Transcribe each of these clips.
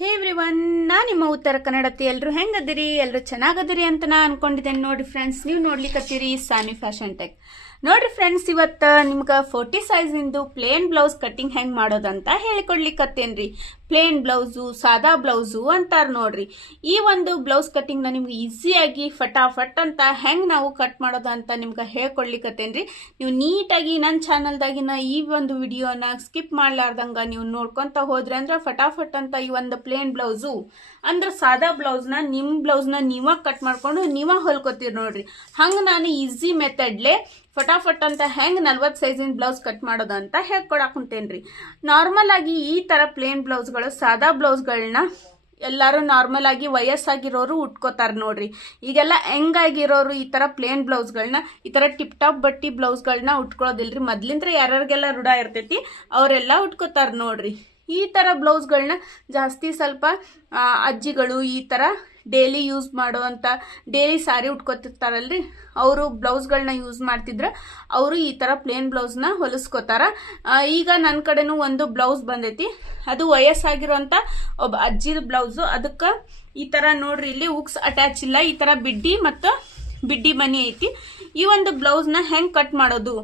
ಹೇ everyone, ನಾ ನಿಮ್ಮ ಉತ್ತರ ಕನ್ನಡತಿ. ಎಲ್ಲರೂ ಹೆಂಗದಿರಿ? ಎಲ್ಲರೂ ಚೆನ್ನಾಗದಿರಿ ಅಂತ ನಾ ಅನ್ಕೊಂಡಿದ್ದೇನೆ. ನೋಡ್ರಿ ಫ್ರೆಂಡ್ಸ್, ನೀವು ನೋಡ್ಲಿಕ್ಕತ್ತೀರಿ ಸಾನಿ ಫ್ಯಾಷನ್ ಟೆಕ್. ನೋಡ್ರಿ ಫ್ರೆಂಡ್ಸ್, ಇವತ್ತು ನಿಮ್ಗೆ 40 ಸೈಜ್ ಇಂದು ಪ್ಲೇನ್ ಬ್ಲೌಸ್ ಕಟ್ಟಿಂಗ್ ಹೆಂಗ್ ಮಾಡೋದಂತ ಹೇಳಿಕೊಡ್ಲಿಕ್ಕತ್ತೇನ್ರಿ. ಪ್ಲೇನ್ ಬ್ಲೌಸು, ಸಾದಾ ಬ್ಲೌಸು ಅಂತಾರ ನೋಡ್ರಿ. ಈ ಒಂದು ಬ್ಲೌಸ್ ಕಟ್ಟಿಂಗ್ ನ ನಿಮ್ಗೆ ಈಸಿಯಾಗಿ ಫಟಾಫಟ್ ಅಂತ ಹೆಂಗ್ ನಾವು ಕಟ್ ಮಾಡೋದಂತ ನಿಮ್ಗೆ ಹೇಳ್ಕೊಡ್ಲಿಕ್ಕತ್ತೇನ್ರಿ. ನೀವು ನೀಟಾಗಿ ನನ್ನ ಚಾನಲ್ದಾಗಿನ ಈ ಒಂದು ವಿಡಿಯೋನ ಸ್ಕಿಪ್ ಮಾಡ್ಲಾರ್ದಂಗ ನೀವು ನೋಡ್ಕೊಂತ ಹೋದ್ರಿ ಅಂದ್ರೆ ಫಟಾಫಟ್ ಅಂತ ಈ ಒಂದು ಪ್ಲೇನ್ ಬ್ಲೌಸು ಅಂದ್ರೆ ಸಾದಾ ಬ್ಲೌಸ್ನ ನಿಮ್ಮ ಬ್ಲೌಸ್ನ ನೀವ ಕಟ್ ಮಾಡ್ಕೊಂಡು ನೀವ ಹೊಲ್ಕೋತೀರಿ ನೋಡ್ರಿ. ಹಂಗ ನಾನು ಈಸಿ ಮೆಥಡ್ಲೆ ಫಟಾಫಟ್ ಅಂತ ಹೆಂಗ್ 40 ಸೈಜಿನ ಬ್ಲೌಸ್ ಕಟ್ ಮಾಡೋದು ಅಂತ ಹೇಳ್ಕೊಡಕ್ ಕುಂತೇನ್ರಿ. ನಾರ್ಮಲ್ ಆಗಿ ಈ ತರ ಪ್ಲೇನ್ ಬ್ಲೌಸ್ಗಳು, ಸಾದಾ ಬ್ಲೌಸ್ಗಳನ್ನ ಎಲ್ಲಾರು ನಾರ್ಮಲ್ ಆಗಿ ವಯಸ್ಸಾಗಿರೋರು ಉಟ್ಕೋತಾರ ನೋಡ್ರಿ. ಈಗೆಲ್ಲ ಹೆಂಗಾಗಿರೋರು ಈ ತರ ಪ್ಲೇನ್ ಬ್ಲೌಸ್ಗಳನ್ನ, ಈ ತರ ಟಿಪ್ ಟಾಪ್ ಬಟ್ಟಿ ಬ್ಲೌಸ್ಗಳನ್ನ ಉಟ್ಕೊಳ್ಳೋದಿಲ್ರಿ. ಮೊದ್ಲಿಂದ್ರ ಯಾರ್ಯಾರಿಗೆಲ್ಲ ರೂಢ ಇರ್ತೈತಿ ಅವರೆಲ್ಲ ಉಟ್ಕೋತಾರ ನೋಡ್ರಿ. ಈ ತರ ಬ್ಲೌಸ್ಗಳನ್ನ ಜಾಸ್ತಿ ಸ್ವಲ್ಪ ಅಜ್ಜಿಗಳು ಈ ತರ ಡೈಲಿ ಯೂಸ್ ಮಾಡುವಂತ, ಡೈಲಿ ಸಾರಿ ಉಟ್ಕೋತಿರ್ತಾರಲ್ರಿ, ಅವರು ಬ್ಲೌಸ್ಗಳನ್ನ ಯೂಸ್ ಮಾಡ್ತಿದ್ರ ಅವರು ಈ ತರ ಪ್ಲೇನ್ ಬ್ಲೌಸ್ನ ಹೊಲಿಸ್ಕೋತಾರ. ಈಗ ನನ್ನ ಕಡೆನೂ ಒಂದು ಬ್ಲೌಸ್ ಬಂದೈತಿ, ಅದು ವಯಸ್ಸಾಗಿರುವಂತ ಒಬ್ಬ ಅಜ್ಜಿದ ಬ್ಲೌಸು. ಅದಕ್ಕ ಈ ತರ ನೋಡ್ರಿ, ಇಲ್ಲಿ ಉಕ್ಸ್ ಅಟ್ಯಾಚ್ ಇಲ್ಲ, ಈ ತರ ಬಿಡ್ಡಿ ಮತ್ತು ಬಿಡ್ಡಿ ಮನಿ ಐತಿ. ಈ ಒಂದು ಬ್ಲೌಸ್ನ ಹೆಂಗ್ ಕಟ್ ಮಾಡೋದು,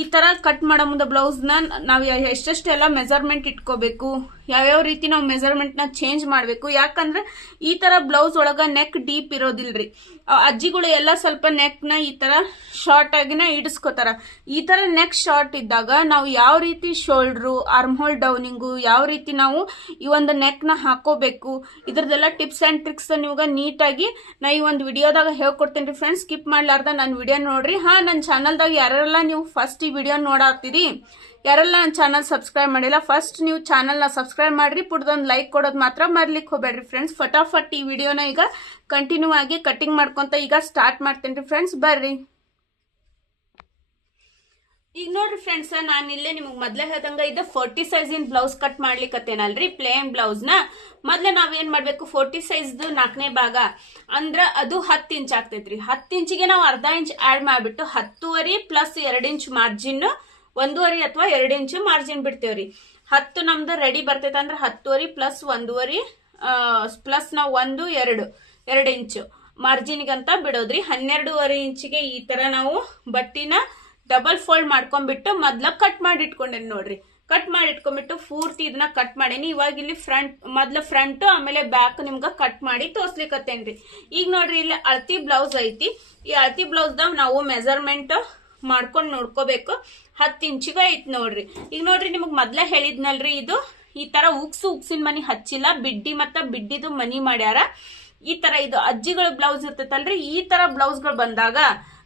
ಈ ತರ ಕಟ್ ಮಾಡೋ ಮುಂದೆ ಬ್ಲೌಸ್ನ ನಾವು ಎಷ್ಟೆಷ್ಟೆಲ್ಲ ಮೆಜರ್ಮೆಂಟ್ ಇಟ್ಕೋಬೇಕು, ಯಾವ್ಯಾವ ರೀತಿ ನಾವು ಮೆಜರ್ಮೆಂಟ್ನ ಚೇಂಜ್ ಮಾಡಬೇಕು. ಯಾಕಂದ್ರೆ ಈ ತರ ಬ್ಲೌಸ್ ಒಳಗ ನೆಕ್ ಡೀಪ್ ಇರೋದಿಲ್ರಿ. ಅಜ್ಜಿಗಳು ಎಲ್ಲ ಸ್ವಲ್ಪ ನೆಕ್ನ ಈ ತರ ಶಾರ್ಟ್ ಆಗಿನ ಇಡಿಸ್ಕೋತಾರ. ಈ ತರ ನೆಕ್ ಶಾರ್ಟ್ ಇದ್ದಾಗ ನಾವು ಯಾವ ರೀತಿ ಶೋಲ್ಡ್ರು, ಆರ್ಮ್ ಹೋಲ್ ಡೌನಿಂಗು, ಯಾವ ರೀತಿ ನಾವು ಈ ಒಂದು ನೆಕ್ನ ಹಾಕೋಬೇಕು, ಇದ್ರದ್ದೆಲ್ಲ ಟಿಪ್ಸ್ ಅಂಡ್ ಟ್ರಿಕ್ಸ್ ನೀವಾಗ ನೀಟಾಗಿ ನಾ ಈ ಒಂದು ವಿಡಿಯೋದಾಗ ಹೇಳ್ಕೊಡ್ತೇನೆ ಫ್ರೆಂಡ್ಸ್. ಸ್ಕಿಪ್ ಮಾಡ್ಲಾರ್ದ ನನ್ನ ವಿಡಿಯೋ ನೋಡ್ರಿ. ನನ್ನ ಚಾನಲ್ದಾಗ ಯಾರೆಲ್ಲ ನೀವು ಫಸ್ಟ್ ಈ ವಿಡಿಯೋ ನೋಡಾತೀರಿ, ಯಾರೆಲ್ಲ ನನ್ನ ಚಾನಲ್ ಸಬ್ಸ್ಕ್ರೈಬ್ ಮಾಡಿಲ್ಲ, ಫಸ್ಟ್ ನೀವು ಚಾನಲ್ನ ಸಬ್ಸ್ಕ್ರೈಬ್ ಮಾಡ್ರಿ. ಪುಡ್ದೊಂದು ಲೈಕ್ ಕೊಡೋದು ಮಾತ್ರ ಮರ್ಲಿಕ್ಕೆ ಹೋಗ್ಬೇಡ್ರಿ ಫ್ರೆಂಡ್ಸ್. ಫಟಾಫಟ್ ಈ ವಿಡಿಯೋನ ಈಗ ಕಂಟಿನ್ಯೂ ಆಗಿ ಕಟಿಂಗ್ ಮಾಡ್ಕೊಂತ ಈಗ ಸ್ಟಾರ್ಟ್ ಮಾಡ್ತೇನೆ ಫ್ರೆಂಡ್ಸ್. ಬರ್ರಿ. ಈಗ ನೋಡ್ರಿ ಫ್ರೆಂಡ್ಸ್, ನಾನು ಇಲ್ಲೇ ನಿಮ್ಗೆ ಮೊದ್ಲೇ ಹೇಳ್ದಂಗ ಇದು 40 ಸೈಜಿನ ಬ್ಲೌಸ್ ಕಟ್ ಮಾಡ್ಲಿಕ್ಕತ್ತೇನಲ್ರಿ, ಪ್ಲೇನ್ ಬ್ಲೌಸ್ ನ. ಮೊದ್ಲ ನಾವೇನ್ ಮಾಡ್ಬೇಕು, 40 ಸೈಜ್ದು 4ನೇ ಭಾಗ ಅಂದ್ರ ಅದು 10 ಇಂಚ್ ಆಗ್ತೈತ್ರಿ. 10 ಇಂಚಿಗೆ ನಾವು ಅರ್ಧ ಇಂಚ್ ಆಡ್ ಮಾಡ್ಬಿಟ್ಟು 10.5 ಪ್ಲಸ್ 2 ಇಂಚ್ ಮಾರ್ಜಿನ್, 1.5 ಅಥವಾ 2 ಇಂಚ್ ಮಾರ್ಜಿನ್ ಬಿಡ್ತೇವ್ರಿ. 10 ನಮ್ದು ರೆಡಿ ಬರ್ತೈತೆ ಅಂದ್ರೆ 10.5 ಪ್ಲಸ್ 1.5 ಪ್ಲಸ್ ನಾವು 2 ಇಂಚ್ ಮಾರ್ಜಿನ್ಗಂತ ಬಿಡೋದ್ರಿ. 12.5 ಇಂಚಿಗೆ ಈ ತರ ನಾವು ಬಟ್ಟಿನ ಡಬಲ್ ಫೋಲ್ಡ್ ಮಾಡ್ಕೊಂಡ್ಬಿಟ್ಟು ಮೊದ್ಲ ಕಟ್ ಮಾಡಿ ಇಟ್ಕೊಂಡೇನಿ ನೋಡ್ರಿ. ಕಟ್ ಮಾಡಿ ಇಟ್ಕೊಂಡ್ಬಿಟ್ಟು ಪೂರ್ತಿ ಇದನ್ನ ಕಟ್ ಮಾಡೇನಿ. ಇವಾಗ ಇಲ್ಲಿ ಮೊದ್ಲ ಫ್ರಂಟ್ ಆಮೇಲೆ ಬ್ಯಾಕ್ ನಿಮ್ಗ ಕಟ್ ಮಾಡಿ ತೋರ್ಸ್ಲಿಕ್ಕತ್ತೇನ್ರಿ. ಈಗ ನೋಡ್ರಿ, ಇಲ್ಲಿ ಅಳತಿ ಬ್ಲೌಸ್ ಐತಿ. ಈ ಅಳತಿ ಬ್ಲೌಸ್ದಾಗ ನಾವು ಮೆಜರ್ಮೆಂಟ್ ಮಾಡ್ಕೊಂಡು ನೋಡ್ಕೋಬೇಕು. 10 ಇಂಚಿಗೆ ಐತಿ ನೋಡ್ರಿ. ಈಗ ನೋಡ್ರಿ, ನಿಮಗ್ ಮೊದ್ಲ ಹೇಳಿದ್ನಲ್ರಿ, ಇದು ಈ ತರ ಉಕ್ಸಿನ ಮನಿ ಹಚ್ಚಿಲ್ಲ, ಬಿಡ್ಡಿ ಮತ್ತ ಬಿಡ್ಡಿದು ಮನಿ ಮಾಡ್ಯಾರ. ಈ ತರ ಇದು ಅಜ್ಜಿಗಳ ಬ್ಲೌಸ್ ಇರ್ತೈತಲ್ರಿ, ಈ ತರ ಬ್ಲೌಸ್ಗಳು ಬಂದಾಗ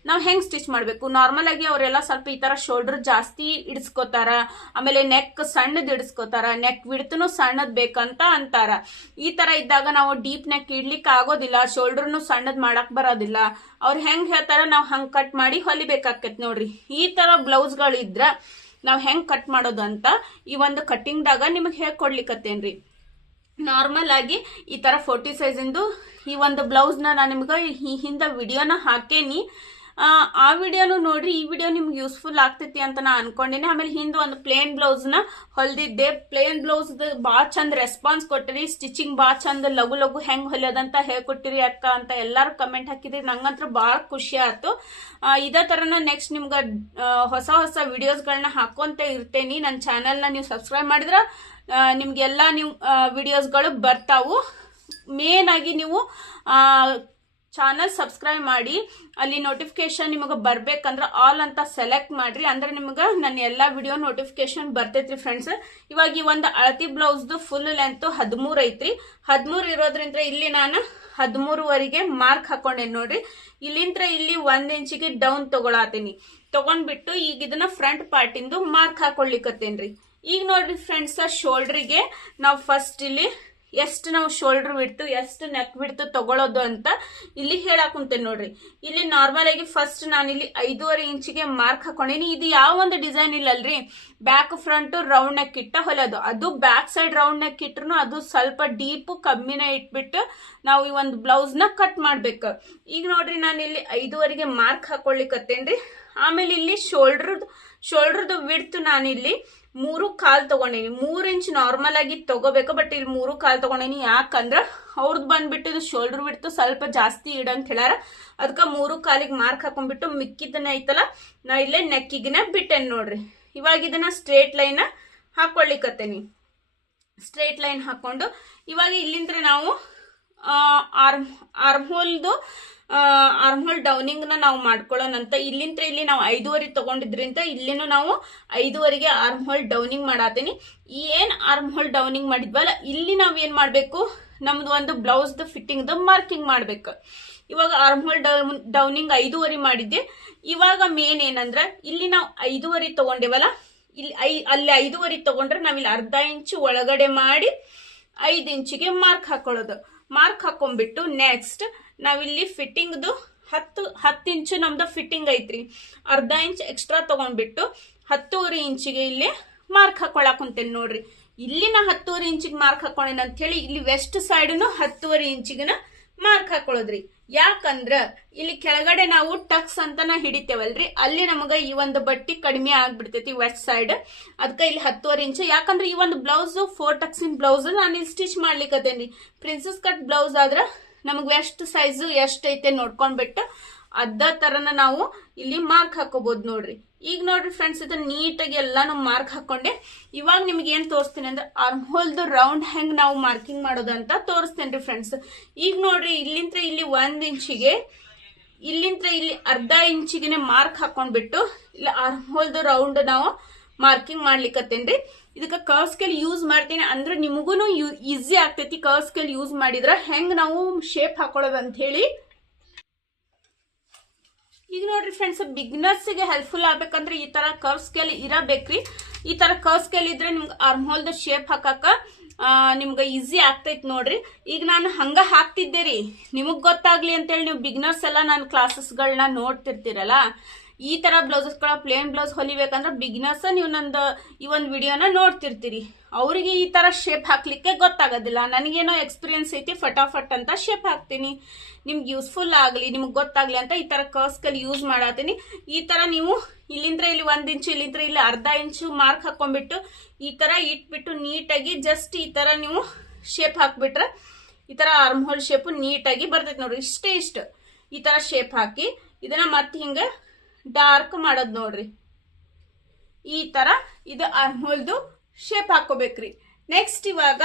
ನಾವ್ ಹೆಂಗ್ ಸ್ಟಿಚ್ ಮಾಡ್ಬೇಕು. ನಾರ್ಮಲ್ ಆಗಿ ಅವರೆಲ್ಲ ಸ್ವಲ್ಪ ಈ ತರ ಶೋಲ್ಡರ್ ಜಾಸ್ತಿ ಇಡಿಸ್ಕೋತಾರ, ಆಮೇಲೆ ನೆಕ್ ಸಣ್ಣದ್ ಇಡಿಸ್ಕೋತಾರ, ನೆಕ್ ವಿಡ್ತ್ನು ಸಣ್ಣದ್ ಬೇಕಂತ ಅಂತಾರ. ಈ ತರ ಇದ್ದಾಗ ನಾವು ಡೀಪ್ ನೆಕ್ ಇಡ್ಲಿಕ್ಕೆ ಆಗೋದಿಲ್ಲ, ಶೋಲ್ಡರ್ನು ಸಣ್ಣದ್ ಮಾಡಕ್ ಬರೋದಿಲ್ಲ. ಅವ್ರು ಹೆಂಗ್ ಹೇಳ್ತಾರ ನಾವ್ ಹಂಗ್ ಕಟ್ ಮಾಡಿ ಹೊಲಿಬೇಕಾಕೈತಿ ನೋಡ್ರಿ. ಈ ತರ ಬ್ಲೌಸ್ಗಳು ಇದ್ರ ನಾವ್ ಹೆಂಗ್ ಕಟ್ ಮಾಡೋದು ಅಂತ ಈ ಒಂದು ಕಟಿಂಗ್ ದಾಗ ನಿಮಗ್ ಹೇಳ್ಕೊಡ್ಲಿಕ್ಕತ್ತೇನ್ರಿ. ನಾರ್ಮಲ್ ಆಗಿ ಈ ತರ 40 ಸೈಜಿಂದು ಈ ಒಂದು ಬ್ಲೌಸ್ ನ ನಾನು ನಿಮ್ಗ ಈ ಹಿಂದ ವಿಡಿಯೋನ ಹಾಕೇನಿ. ಆ ವಿಡಿಯೋನು ನೋಡ್ರಿ. ಈ ವಿಡಿಯೋ ನಿಮ್ಗೆ ಯೂಸ್ಫುಲ್ ಆಗ್ತೈತಿ ಅಂತ ನಾ ಅನ್ಕೊಂಡಿನಿ. ಆಮೇಲೆ ಹಿಂದೆ ಒಂದು ಪ್ಲೇನ್ ಬ್ಲೌಸ್ ನ ಹೊಲ್ದಿದ್ದೆ. ಪ್ಲೇನ್ ಬ್ಲೌಸ್ ಬಾಳ ಚಂದ ರೆಸ್ಪಾನ್ಸ್ ಕೊಟ್ಟಿರಿ, ಸ್ಟಿಚಿಂಗ್ ಬಾಳ ಚಂದ ಲಘು ಲಘು ಹೆಂಗ್ ಹೊಲಿಯೋದಂತ ಹೇಳ್ಕೊಟ್ಟಿರಿ ಅಕ್ಕ ಅಂತ ಎಲ್ಲಾರು ಕಮೆಂಟ್ ಹಾಕಿದ್ರಿ. ನಂಗಂತ್ರ ಬಾಳ ಖುಷಿ ಆಯ್ತು. ಇದೇ ತರನ ನೆಕ್ಸ್ಟ್ ನಿಮ್ಗ ಹೊಸ ಹೊಸ ವಿಡಿಯೋಸ್ ಗಳನ್ನ ಹಾಕೊಂತ ಇರ್ತೇನಿ. ನನ್ನ ಚಾನೆಲ್ ನ ನೀವು ಸಬ್ಸ್ಕ್ರೈಬ್ ಮಾಡಿದ್ರ ನಿಮ್ಗೆಲ್ಲಾ ನೀವು ವಿಡಿಯೋಸ್ಗಳು ಬರ್ತಾವು. ಮೇನ್ ಆಗಿ ನೀವು ಚಾನಲ್ ಸಬ್ಸ್ಕ್ರೈಬ್ ಮಾಡಿ, ಅಲ್ಲಿ ನೋಟಿಫಿಕೇಶನ್ ನಿಮಗೆ ಬರ್ಬೇಕಂದ್ರ ಆಲ್ ಅಂತ ಸೆಲೆಕ್ಟ್ ಮಾಡ್ರಿ. ಅಂದ್ರೆ ನಿಮ್ಗೆ ನನ್ನ ಎಲ್ಲಾ ವಿಡಿಯೋ ನೋಟಿಫಿಕೇಶನ್ ಬರ್ತೈತ್ರಿ ಫ್ರೆಂಡ್ಸ್. ಇವಾಗ ಈ ಒಂದು ಅಳತಿ ಬ್ಲೌಸ್ದು ಫುಲ್ ಲೆಂತ್ 13 ಐತ್ರಿ. 13 ಇರೋದ್ರಿಂದ ಇಲ್ಲಿ ನಾನು 13ವರೆಗೆ ಮಾರ್ಕ್ ಹಾಕೊಂಡೇನಿ ನೋಡ್ರಿ. ಇಲ್ಲಿಂತ್ರ ಇಲ್ಲಿ 1 ಇಂಚಿಗೆ ಡೌನ್ ತಗೊಳತೀನಿ. ತಗೊಂಡ್ಬಿಟ್ಟು ಈಗ ಇದನ್ನ ಫ್ರಂಟ್ ಪಾರ್ಟ್ ಇಂದು ಮಾರ್ಕ್ ಹಾಕೊಳ್ಳಿಕತ್ತೇನ್ರಿ. ಈಗ ನೋಡ್ರಿ ಫ್ರೆಂಡ್ಸ್, ಶೋಲ್ಡ್ರಿಗೆ ನಾವು ಫಸ್ಟ್ ಇಲ್ಲಿ ಎಷ್ಟು ನಾವು ಶೋಲ್ಡರ್ ಬಿಡ್ತು, ಎಷ್ಟು ನೆಕ್ ಬಿಡ್ತು ತಗೊಳ್ಳೋದು ಅಂತ ಇಲ್ಲಿ ಹೇಳಾಕುಂತೇನೆ ನೋಡ್ರಿ. ಇಲ್ಲಿ ನಾರ್ಮಲ್ ಆಗಿ ಫಸ್ಟ್ ನಾನು ಇಲ್ಲಿ 5.5 ಇಂಚಿಗೆ ಮಾರ್ಕ್ ಹಾಕೊಂಡಿನಿ. ಇದು ಯಾವ ಒಂದು ಡಿಸೈನ್ ಇಲ್ಲಲ್ರಿ, ಬ್ಯಾಕ್ ಫ್ರಂಟ್ ರೌಂಡ್ ನೆಕ್ ಇಟ್ಟ ಹೊಲೋದು. ಅದು ಬ್ಯಾಕ್ ಸೈಡ್ ರೌಂಡ್ ನೆಕ್ ಇಟ್ರು ಅದು ಸ್ವಲ್ಪ ಡೀಪ್ ಕಮ್ಮಿನ ಇಟ್ಬಿಟ್ಟು ನಾವು ಈ ಒಂದು ಬ್ಲೌಸ್ ನ ಕಟ್ ಮಾಡ್ಬೇಕು. ಈಗ ನೋಡ್ರಿ, ನಾನು ಇಲ್ಲಿ 5.5ಗೆ ಮಾರ್ಕ್ ಹಾಕೊಳ್ಳಿಕತ್ತೇನ್ರಿ. ಆಮೇಲೆ ಇಲ್ಲಿ ಶೋಲ್ಡರ್ದು ವಿಡ್ತ್ ನಾನಿಲ್ಲಿ 3.25 ತಗೊಂಡೇನಿ. 3 ಇಂಚ್ ನಾರ್ಮಲ್ ಆಗಿ ತಗೋಬೇಕು, ಬಟ್ ಇಲ್ಲಿ 3.25 ತಗೊಂಡೇನಿ. ಯಾಕಂದ್ರ ಅವ್ರದ್ದು ಬಂದ್ಬಿಟ್ಟು ಇದು ಶೋಲ್ಡರ್ ಬಿಡ್ತು ಸ್ವಲ್ಪ ಜಾಸ್ತಿ ಇಡಂತ ಹೇಳಾರ, ಅದಕ್ಕೆ 3.25 ಮಾರ್ಕ್ ಹಾಕೊಂಡ್ಬಿಟ್ಟು ಮಿಕ್ಕಿದ್ದನ್ನ ಐತಲ್ಲ ನಾ ಇಲ್ಲೇ ನೆಕ್ಕಿಗಿನ ಬಿಟ್ಟೇನಿ ನೋಡ್ರಿ. ಇವಾಗ ಇದನ್ನ ಸ್ಟ್ರೇಟ್ ಲೈನ್ ಹಾಕೊಳ್ಳಿಕತ್ತೇನಿ. ಸ್ಟ್ರೇಟ್ ಲೈನ್ ಹಾಕೊಂಡು ಇವಾಗ ಇಲ್ಲಿಂದ ನಾವು ಆರ್ಮ್ ಹೋಲ್ ಡೌನಿಂಗ್ ನಾವು ಮಾಡ್ಕೊಳ್ಳೋಣಂತ. ಇಲ್ಲಿಂದ ಇಲ್ಲಿ ನಾವು 5.5 ತಗೊಂಡಿದ್ರಿಂದ ಇಲ್ಲಿನೂ ನಾವು 5.5ಗೆ ಆರ್ಮ್ ಹೋಲ್ ಡೌನಿಂಗ್ ಮಾಡಾತೀನಿ. ಏನ್ ಆರ್ಮ್ ಹೋಲ್ ಡೌನಿಂಗ್ ಮಾಡಿದ್ವಲ್ಲ ಇಲ್ಲಿ ನಾವ್ ಏನ್ ಮಾಡ್ಬೇಕು, ನಮ್ದು ಒಂದು ಬ್ಲೌಸ್ ಫಿಟ್ಟಿಂಗ್ ಮಾರ್ಕಿಂಗ್ ಮಾಡ್ಬೇಕು. ಇವಾಗ ಆರ್ಮ್ ಹೋಲ್ ಡೌನಿಂಗ್ 5.5 ಮಾಡಿದ್ದೆ. ಇವಾಗ ಮೇನ್ ಏನಂದ್ರ ಇಲ್ಲಿ ನಾವು 5.5 ತಗೊಂಡೇವಲ್ಲ, ಇಲ್ಲಿ ಅಲ್ಲಿ 5.5 ತಗೊಂಡ್ರೆ ನಾವಿಲ್ಲಿ ಅರ್ಧ ಇಂಚು ಒಳಗಡೆ ಮಾಡಿ 5 ಇಂಚಿಗೆ ಮಾರ್ಕ್ ಹಾಕೊಳ್ಳೋದು. ಮಾರ್ಕ್ ಹಾಕೊಂಡ್ಬಿಟ್ಟು ನೆಕ್ಸ್ಟ್ ನಾವಿಲ್ಲಿ ಫಿಟ್ಟಿಂಗ್ದು 10 ಇಂಚು ನಮ್ದು ಫಿಟ್ಟಿಂಗ್ ಐತ್ರಿ, ಅರ್ಧ ಇಂಚ್ ಎಕ್ಸ್ಟ್ರಾ ತಗೊಂಡ್ಬಿಟ್ಟು 10.5 ಇಂಚಿಗೆ ಇಲ್ಲಿ ಮಾರ್ಕ್ ಹಾಕೊಳಕ್ ಕುಂತೇನೆ ನೋಡ್ರಿ. ಇಲ್ಲಿ ನಾ 10.5 ಇಂಚಿಗೆ ಮಾರ್ಕ್ ಹಾಕೊಂಡೇನ ಅಂತ ಹೇಳಿ ಇಲ್ಲಿ ವೆಸ್ಟ್ ಸೈಡ್ನು 10.5 ಇಂಚಿಗೆ ಮಾರ್ಕ್ ಹಾಕೊಳ್ಳೋದ್ರಿ. ಯಾಕಂದ್ರ ಇಲ್ಲಿ ಕೆಳಗಡೆ ನಾವು ಟಕ್ಸ್ ಅಂತನ ಹಿಡಿತೇವಲ್ರಿ, ಅಲ್ಲಿ ನಮಗ ಈ ಒಂದು ಬಟ್ಟಿ ಕಡಿಮೆ ಆಗ್ಬಿಡ್ತೈತಿ ವೆಸ್ಟ್ ಸೈಡ್. ಅದಕ್ಕೆ ಇಲ್ಲಿ 10.5 ಇಂಚ್. ಯಾಕಂದ್ರೆ ಈ ಒಂದು ಬ್ಲೌಸ್ 4 ಟಕ್ಸಿನ ಬ್ಲೌಸ್ ನಾನು ಇಲ್ಲಿ ಸ್ಟಿಚ್ ಮಾಡ್ಲಿಕ್ಕತ್ತೇನ್ರಿ. ಪ್ರಿನ್ಸಸ್ ಕಟ್ ಬ್ಲೌಸ್ ಆದ್ರ ನಮಗ್ ವೆಸ್ಟ್ ಸೈಜ್ ಎಷ್ಟೈತೆ ನೋಡ್ಕೊಂಡ್ಬಿಟ್ಟು ಅದ ತರನ ನಾವು ಇಲ್ಲಿ ಮಾರ್ಕ್ ಹಾಕೋಬಹುದು ನೋಡ್ರಿ. ಈಗ ನೋಡ್ರಿ ಫ್ರೆಂಡ್ಸ್, ಇದನ್ನ ನೀಟಾಗಿ ಎಲ್ಲಾನು ಮಾರ್ಕ್ ಹಾಕೊಂಡೆ. ಇವಾಗ ನಿಮ್ಗೆ ಏನ್ ತೋರಿಸ್ತೀನಿ ಅಂದ್ರೆ ಆರ್ಮ್ ಹೋಲ್ದು ರೌಂಡ್ ಹೆಂಗ್ ನಾವು ಮಾರ್ಕಿಂಗ್ ಮಾಡೋದಂತ ತೋರಿಸ್ತೇನ್ರಿ ಫ್ರೆಂಡ್ಸ್. ಈಗ ನೋಡ್ರಿ ಇಲ್ಲಿಂದ ಇಲ್ಲಿ 1 ಇಂಚಿಗೆ ಇಲ್ಲಿಂದ ಇಲ್ಲಿ ಅರ್ಧ ಇಂಚಿಗೆ ಮಾರ್ಕ್ ಹಾಕೊಂಡ್ಬಿಟ್ಟು ಇಲ್ಲಿ ಆರ್ಮ್ ಹೋಲ್ದು ರೌಂಡ್ ನಾವು ಮಾರ್ಕಿಂಗ್ ಮಾಡ್ಲಿಕ್ಕತ್ತೇನ್ರಿ. ಇದಕ್ಕೆ ಕರ್ವ್ ಸ್ಕೇಲ್ ಯೂಸ್ ಮಾಡ್ತೀನಿ ಅಂದ್ರೆ ನಿಮಗೂನು ಈಸಿ ಆಗ್ತೈತಿ. ಕರ್ವ್ ಸ್ಕೇಲ್ ಯೂಸ್ ಮಾಡಿದ್ರ ಹೆಂಗ್ ನಾವು ಶೇಪ್ ಹಾಕೊಳ್ಳೋದು ಅಂತ ಹೇಳಿ. ಈಗ ನೋಡ್ರಿ ಫ್ರೆಂಡ್ಸ್, ಬಿಗ್ನರ್ಸ್ ಗೆ ಹೆಲ್ಪ್ಫುಲ್ ಆಗ್ಬೇಕಂದ್ರೆ ಈ ತರ ಕರ್ವ್ ಸ್ಕೇಲ್ ಇರಬೇಕ್ರಿ. ಈ ತರ ಕರ್ವ್ ಸ್ಕೇಲ್ ಇದ್ರೆ ನಿಮ್ಗೆ ಆರ್ಮ್ ಹೋಲ್ದ ಶೇಪ್ ಹಾಕಾಕ ನಿಮ್ಗೆ ಈಸಿ ಆಗ್ತೈತ್ ನೋಡ್ರಿ. ಈಗ ನಾನು ಹಂಗ ಹಾಕ್ತಿದ್ದೆ ರೀ, ನಿಮಗ್ ಗೊತ್ತಾಗ್ಲಿ ಅಂತೇಳಿ ನೀವು ಬಿಗ್ನರ್ಸ್ ಎಲ್ಲ ನನ್ನ ಕ್ಲಾಸಸ್ಗಳನ್ನ ನೋಡ್ತಿರ್ತೀರಲ್ಲ. ಈ ತರ ಬ್ಲೌಸಸ್ ಗಳ ಪ್ಲೇನ್ ಬ್ಲೌಸ್ ಹೊಲಿಬೇಕಂದ್ರೆ ಬಿಗಿನರ್ಸ್ ನೀವು ನಂದು ಈ ಒಂದು ವಿಡಿಯೋನ ನೋಡ್ತಿರ್ತೀರಿ. ಅವರಿಗೆ ಈ ತರ ಶೇಪ್ ಹಾಕ್ಲಿಕ್ಕೆ ಗೊತ್ತಾಗೋದಿಲ್ಲ. ನನಗೇನೋ ಎಕ್ಸ್ಪೀರಿಯನ್ಸ್ ಐತಿ, ಫಟಾಫಟ್ ಅಂತ ಶೇಪ್ ಹಾಕ್ತೀನಿ. ನಿಮ್ಗೆ ಯೂಸ್ಫುಲ್ ಆಗಲಿ, ನಿಮ್ಗೆ ಗೊತ್ತಾಗ್ಲಿ ಅಂತ ಈ ತರ ಕರ್ವ್ ಸ್ಕೇಲ್ ಯೂಸ್ ಮಾಡತ್ತೀನಿ. ಈ ತರ ನೀವು ಇಲ್ಲಿಂದ್ರ ಇಲ್ಲಿ 1 ಇಂಚು, ಇಲ್ಲಿಂದ್ರ ಇಲ್ಲಿ ಅರ್ಧ ಇಂಚು ಮಾರ್ಕ್ ಹಾಕೊಂಡ್ಬಿಟ್ಟು ಈ ತರ ಇಟ್ಬಿಟ್ಟು ನೀಟಾಗಿ ಜಸ್ಟ್ ಈ ತರ ನೀವು ಶೇಪ್ ಹಾಕ್ಬಿಟ್ರೆ ಈ ತರ ಆರ್ಮ್ ಹೋಲ್ ಶೇಪ್ ನೀಟಾಗಿ ಬರ್ತೈತಿ ನೋಡ್ರಿ. ಇಷ್ಟು ಈ ತರ ಶೇಪ್ ಹಾಕಿ ಇದನ್ನ ಮತ್ತೆ ಹಿಂಗ ಡಾರ್ಕ್ ಮಾಡೋದ್ ನೋಡ್ರಿ. ಈ ತರ ಇದು ಆರ್ಮ್ ಹೋಲ್ದು ಶೇಪ್ ಹಾಕೋಬೇಕ್ರಿ. ನೆಕ್ಸ್ಟ್ ಇವಾಗ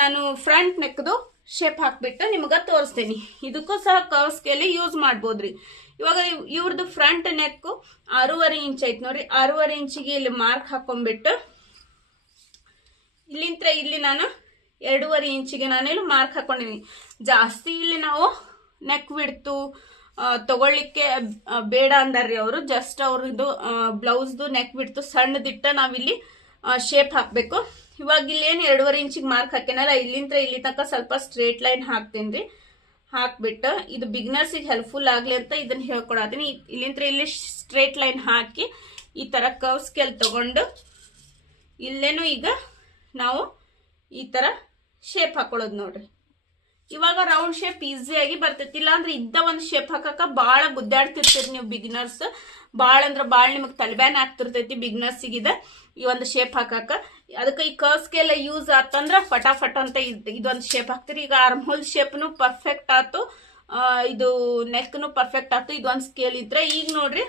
ನಾನು ಫ್ರಂಟ್ ನೆಕ್ದು ಶೇಪ್ ಹಾಕ್ಬಿಟ್ಟು ನಿಮ್ಗ ತೋರಿಸ್ತೀನಿ. ಇದಕ್ಕೂ ಸಹ ಕರ್ವ್ ಸ್ಕೇಲ್ ಯೂಸ್ ಮಾಡ್ಬೋದ್ರಿ. ಇವಾಗ ಇವ್ರದ್ದು ಫ್ರಂಟ್ ನೆಕ್ 6.5 ಇಂಚ್ ಐತ್ ನೋಡ್ರಿ. 6.5 ಇಂಚಿಗೆ ಇಲ್ಲಿ ಮಾರ್ಕ್ ಹಾಕೊಂಡ್ಬಿಟ್ಟು ಇಲ್ಲಿಂತ್ರ ಇಲ್ಲಿ ನಾನು 2.5 ಇಂಚಿಗೆ ನಾನು ಇಲ್ಲಿ ಮಾರ್ಕ್ ಹಾಕೊಂಡಿನಿ. ಜಾಸ್ತಿ ಇಲ್ಲಿ ನಾವು ನೆಕ್ ಬಿಡ್ತು ತಗೊಳ್ಳಿಕ್ಕೆ ಬೇಡ ಅಂದಾರ್ರಿ ಅವರು. ಜಸ್ಟ್ ಅವ್ರದ್ದು ಬ್ಲೌಸ್ದು ನೆಕ್ ಬಿಡ್ತು ಸಣ್ಣದಿಟ್ಟ ನಾವಿಲ್ಲಿ ಶೇಪ್ ಹಾಕ್ಬೇಕು. ಇವಾಗ ಇಲ್ಲಿ ಏನ್ 2.5 ಇಂಚಿಗೆ ಮಾರ್ಕ್ ಹಾಕೇನಲ್ಲ, ಇಲ್ಲಿಂದ ಇಲ್ಲಿ ತನಕ ಸ್ವಲ್ಪ ಸ್ಟ್ರೇಟ್ ಲೈನ್ ಹಾಕ್ತೇನ್ರಿ. ಹಾಕ್ಬಿಟ್ಟು ಇದು ಬಿಗ್ನರ್ಸಿಗೆ ಹೆಲ್ಪ್ಫುಲ್ ಆಗ್ಲಿ ಅಂತ ಇದನ್ನ ಹೇಳ್ಕೊಡತೀನಿ. ಇಲ್ಲಿಂದ ಇಲ್ಲಿ ಸ್ಟ್ರೇಟ್ ಲೈನ್ ಹಾಕಿ ಈ ತರ ಕರ್ವ್ ಸ್ಕೇಲ್ ತಗೊಂಡು ಇಲ್ಲೇನು ಈಗ ನಾವು ಈ ತರ ಶೇಪ್ ಹಾಕೊಳ್ಳೋದು ನೋಡ್ರಿ. ಇವಾಗ ರೌಂಡ್ ಶೇಪ್ ಈಸಿಯಾಗಿ ಬರ್ತೈತಿ. ಇಲ್ಲ ಅಂದ್ರೆ ಇದ್ದ ಒಂದು ಶೇಪ್ ಹಾಕಕ ಬಾಳ ಗುದ್ದಾಡ್ತಿರ್ತೀರಿ ನೀವು ಬಿಗಿನರ್ಸ್. ಬಾಳ ಅಂದ್ರ ಬಾಳ ನಿಮಗ್ ತಲೆಬ್ಯಾನ್ ಆಗ್ತಿರ್ತೈತಿ ಬಿಗಿನರ್ಸಿಗಿದೆ ಈ ಒಂದು ಶೇಪ್ ಹಾಕಾಕ. ಅದಕ್ಕೆ ಈ ಕರ್ವ್ ಸ್ಕೇಲ್ ಯೂಸ್ ಆತಂದ್ರ ಫಟಾಫಟ್ ಅಂತ ಇದೊಂದು ಶೇಪ್ ಹಾಕ್ತಿರಿ. ಈಗ ಆರ್ಮ್ ಹೋಲ್ ಶೇಪ್ನು ಪರ್ಫೆಕ್ಟ್ ಆತು, ಇದು ನೆಕ್ನು ಪರ್ಫೆಕ್ಟ್ ಆತು ಇದೊಂದು ಸ್ಕೇಲ್ ಇದ್ರೆ. ಈಗ ನೋಡ್ರಿ